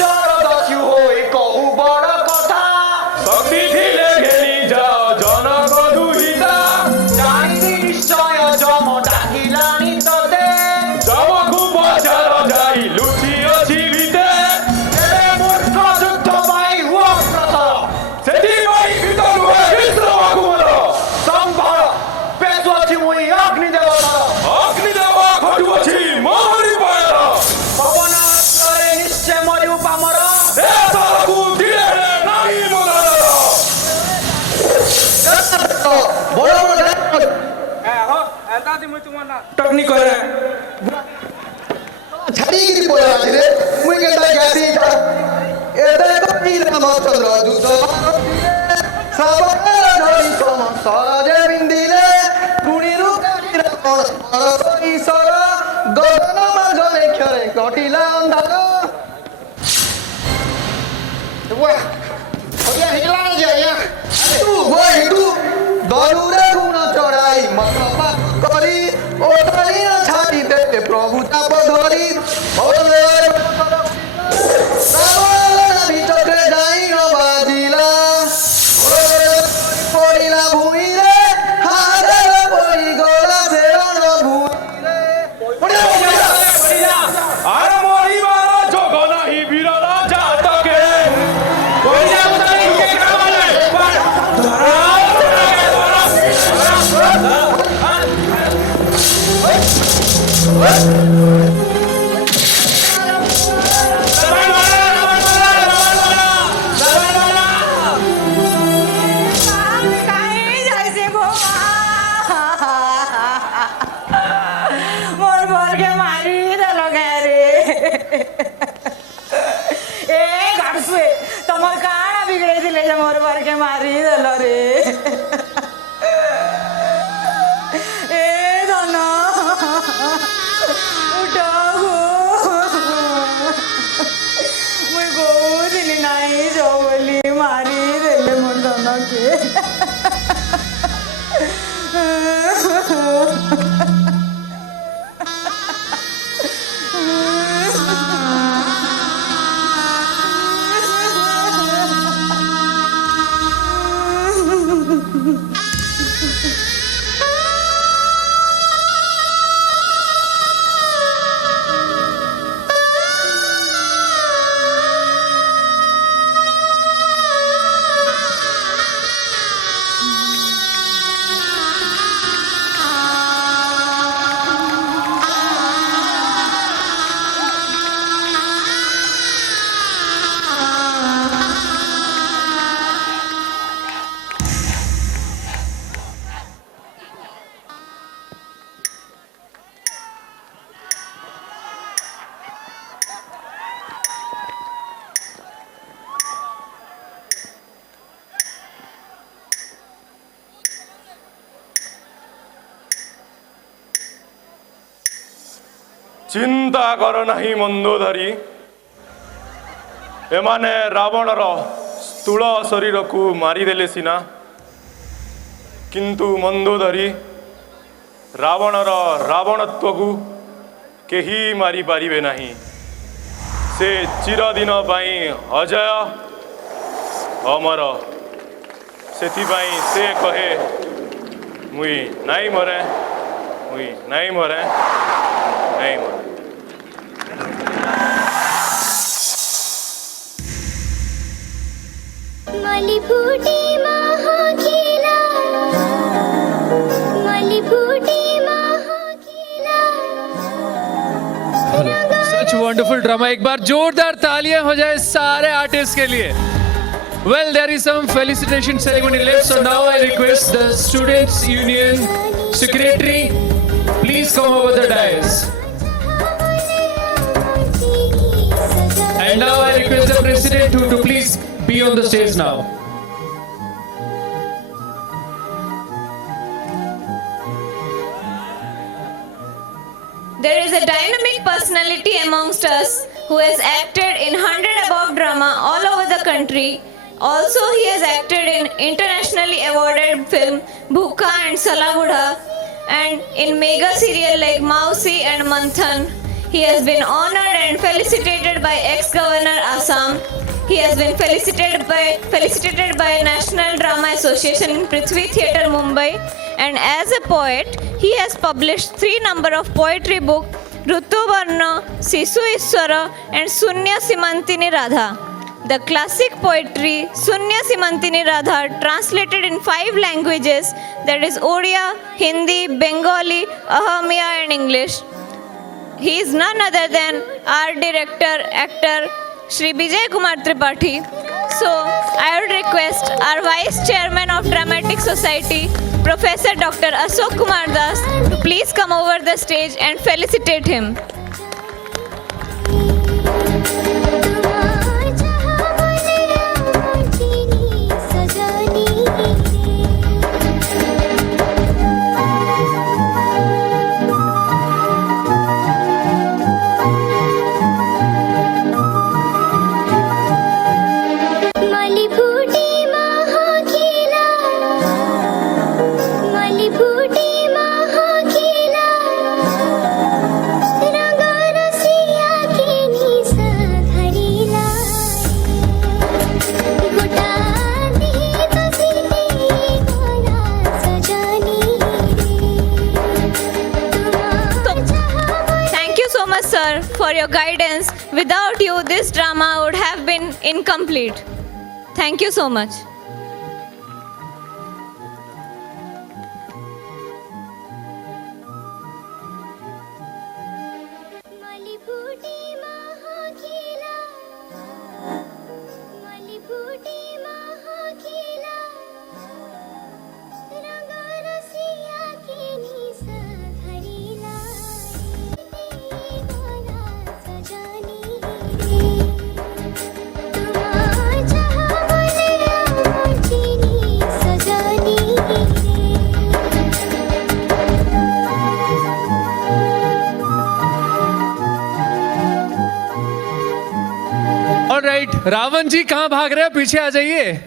নিশ্চয় দস্যু হয়ে কহু বড় কথা শক্তি ଥିଲେ ঘেলি যাও জনক দুহিতা জানিনি নিশ্চয় যম ডাকিলানি তোতে যমকু পচার যাই লুচি অছি ভিতে এবে মূর্খ যুদ্ধ পাই হুଅ প্রথর ସେଥିପାଇଁ ଭିତରୁ ବିଶ୍ରମକୁ ମୋର সম্ভার পেশ ଅଛି মুই অগ্নি দেবতার ଅଗ୍ନିଦେବ ଘଟୁଅଛି ମୋହରି ପାୟର পবন করে নিশ্চয় মরিউ পামর ଏ ତଳକୁ ଧୀରେ ଧୀରେ ନାହିଁ ମୋର বড় বড় গান হ্যাঁ হো এন্তা দি মুই তোমার না টকনি করে ছাড়িকিরি পড়ে আছে রে মুই কেনতা গেছি এতে কই রামচন্দ্র যুদ্ধ সবরে ধরি সম সরজে বিন্দিলে গুণিরু কাটি রাবণ ঈশ্বর গগন মার্গনে ক্ষরে কটিলা অন্ধার વાહ ઓયા હિલા ન જાય তু হই তু দরুরে গুণ চড়াই মতপা করি ও তলি না ছাড়ি দে প্রভু তাপ ধরি ওরে ভিতরে যাই নবাজিলা পড়িলা ভূমিরে হারে পড়ি গোলা সেরণ ভূমিরে আর মরিবার যোগ নাহি বীরর জাতকে কইয়া তাইকে কামলে কাহি যাইছে গো মোর বরকে মারি দেল রে এ গাড়সুয়ে তোমার কানা বিগড়ে দিলে যে মোর বরকে মারি দেল রে এ ধন উঠো মুই কହୁଥିଲି ନାଇଁ ଯାଉ ବୋଲି ମାରି ଦେଲେ ମୋ ଧନକେ ଚିନ୍ତା କର ନାହିଁ ମନ୍ଦୋଦରୀ ଏମାନେ ରାବଣର ସ୍ଥୂଳ ଶରୀରକୁ ମାରିଦେଲେ ସିନା କିନ୍ତୁ ମନ୍ଦୋଦରୀ ରାବଣର ରାବଣତ୍ୱକୁ କେହି ମାରିପାରିବେ ନାହିଁ ସେ ଚିରଦିନ ପାଇଁ ଅଜୟ ଅମର ସେଥିପାଇଁ ସେ କହେ ମୁଇଁ ନାଇଁ ମରେ ମୁଇଁ ନାଇଁ ମରେ ନାଇଁ ମରେ मलिफूटी महाखिला मलिफूटी महाखिला सच वंडरफुल ड्रामा एक बार जोरदार तालियां हो जाए सारे आर्टिस्ट के लिए Well, there is some felicitation ceremony left, so now I request the Students' Union Secretary, please come over the dais. And now I request the President to please be on the stage now. There is a dynamic personality amongst us who has acted in 100 above drama all over the country. Also, he has acted in internationally awarded film Bhukha and Salagudha and in mega serial like Mausi and Manthan. He has been honored and felicitated by ex-Governor Assam. He has been felicitated by National Drama Association in Prithvi Theatre, Mumbai. And as a poet, he has published 3 number of poetry books, Rutu Varna, Sisu Iswara and Sunya Simantini Radha. The classic poetry Sunya Simantini Radha, translated in 5 languages, that is Odia, Hindi, Bengali, Ahamiya and English. He is none other than our director, actor, Shri Vijay Kumar Tripathi. So, I would request our Vice Chairman of Dramatic Society, Professor Dr. Ashok Kumar Das, to please come over the stage and felicitate him. For your guidance. Without you, this drama would have been incomplete. Thank you so much. Alright, Ravan ji कहाँ भाग रहे हैं? पीछे आ जाइए।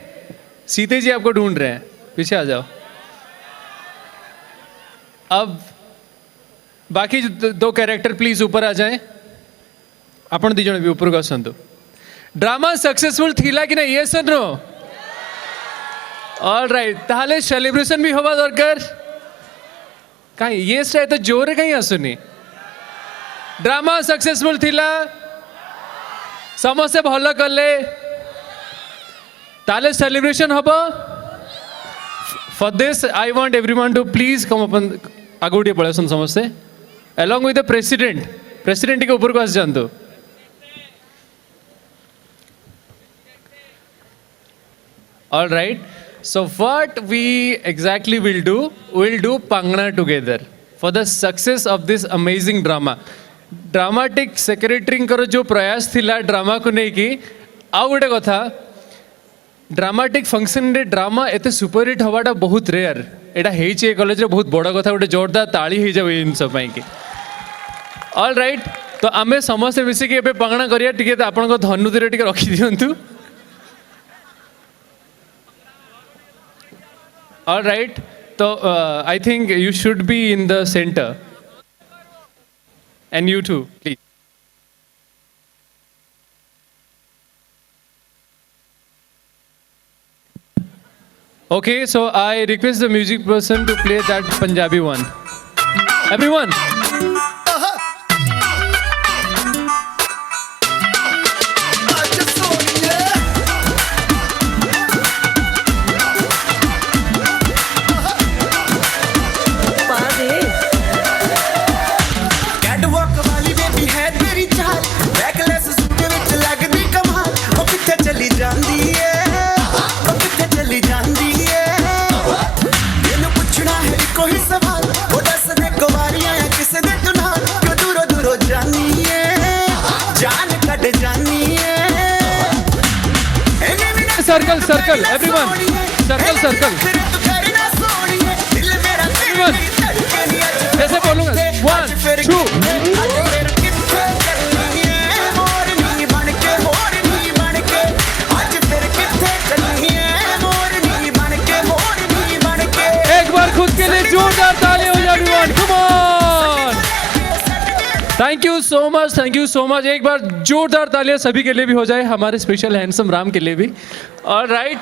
सीते जी आपको ढूंढ रहे हैं, पीछे आ जाओ। अब बाकी 2 कैरेक्टर प्लीज ऊपर आ जाएं। आपण 2 जण भी ऊपर को आसंतु। ड्रामा सक्सेसफुल थिला कि नहीं? यस और नो? ऑलराइट, ताहले सेलिब्रेशन भी होगा दरकार। कहीं ये स्टाइल तो जोरे कहीं आसुनी। ड्रामा सक्सेसफुल थिला, समस्ते भल कले, ताले सेलिब्रेशन हबो। For this I want everyone to please come अपन आगुटे पळेसन समस्ते along with the president के ऊपर को आस जांतो। All right, so what we exactly will do Pangna together for the success of this amazing drama. Dramatic secretary जो प्रयास थिला ड्रामा को नहीं कि आउ गोटे कथा, ड्रामाटिक फंक्शन रे ड्रामा एते सुपरहिट हवाटा बहुत रेयर। एटा हेइचे कॉलेज रे बहुत बड़ कथा, गोटे जोरदार ताली हो जाए इन सब की। ऑल राइट, तो आम समस्ते मिसिकी एबे पांगणा करिया। टिके तो आपन को धनुतिर टिके रखी दियंतु। ऑल राइट, तो I think you should be in the centre and you too, please. Okay, so I request the music person to play that Punjabi one. Everyone. Circle, everyone. Circle. Everyone. ऐसे बोलूँगा। 1, 2. एक बार खुद के लिए जोरदार ताली हो जाए everyone. Come on. Thank you so much. एक बार जोरदार तालियां सभी के लिए भी हो जाए, हमारे स्पेशल हैंडसम राम के लिए भी। All right.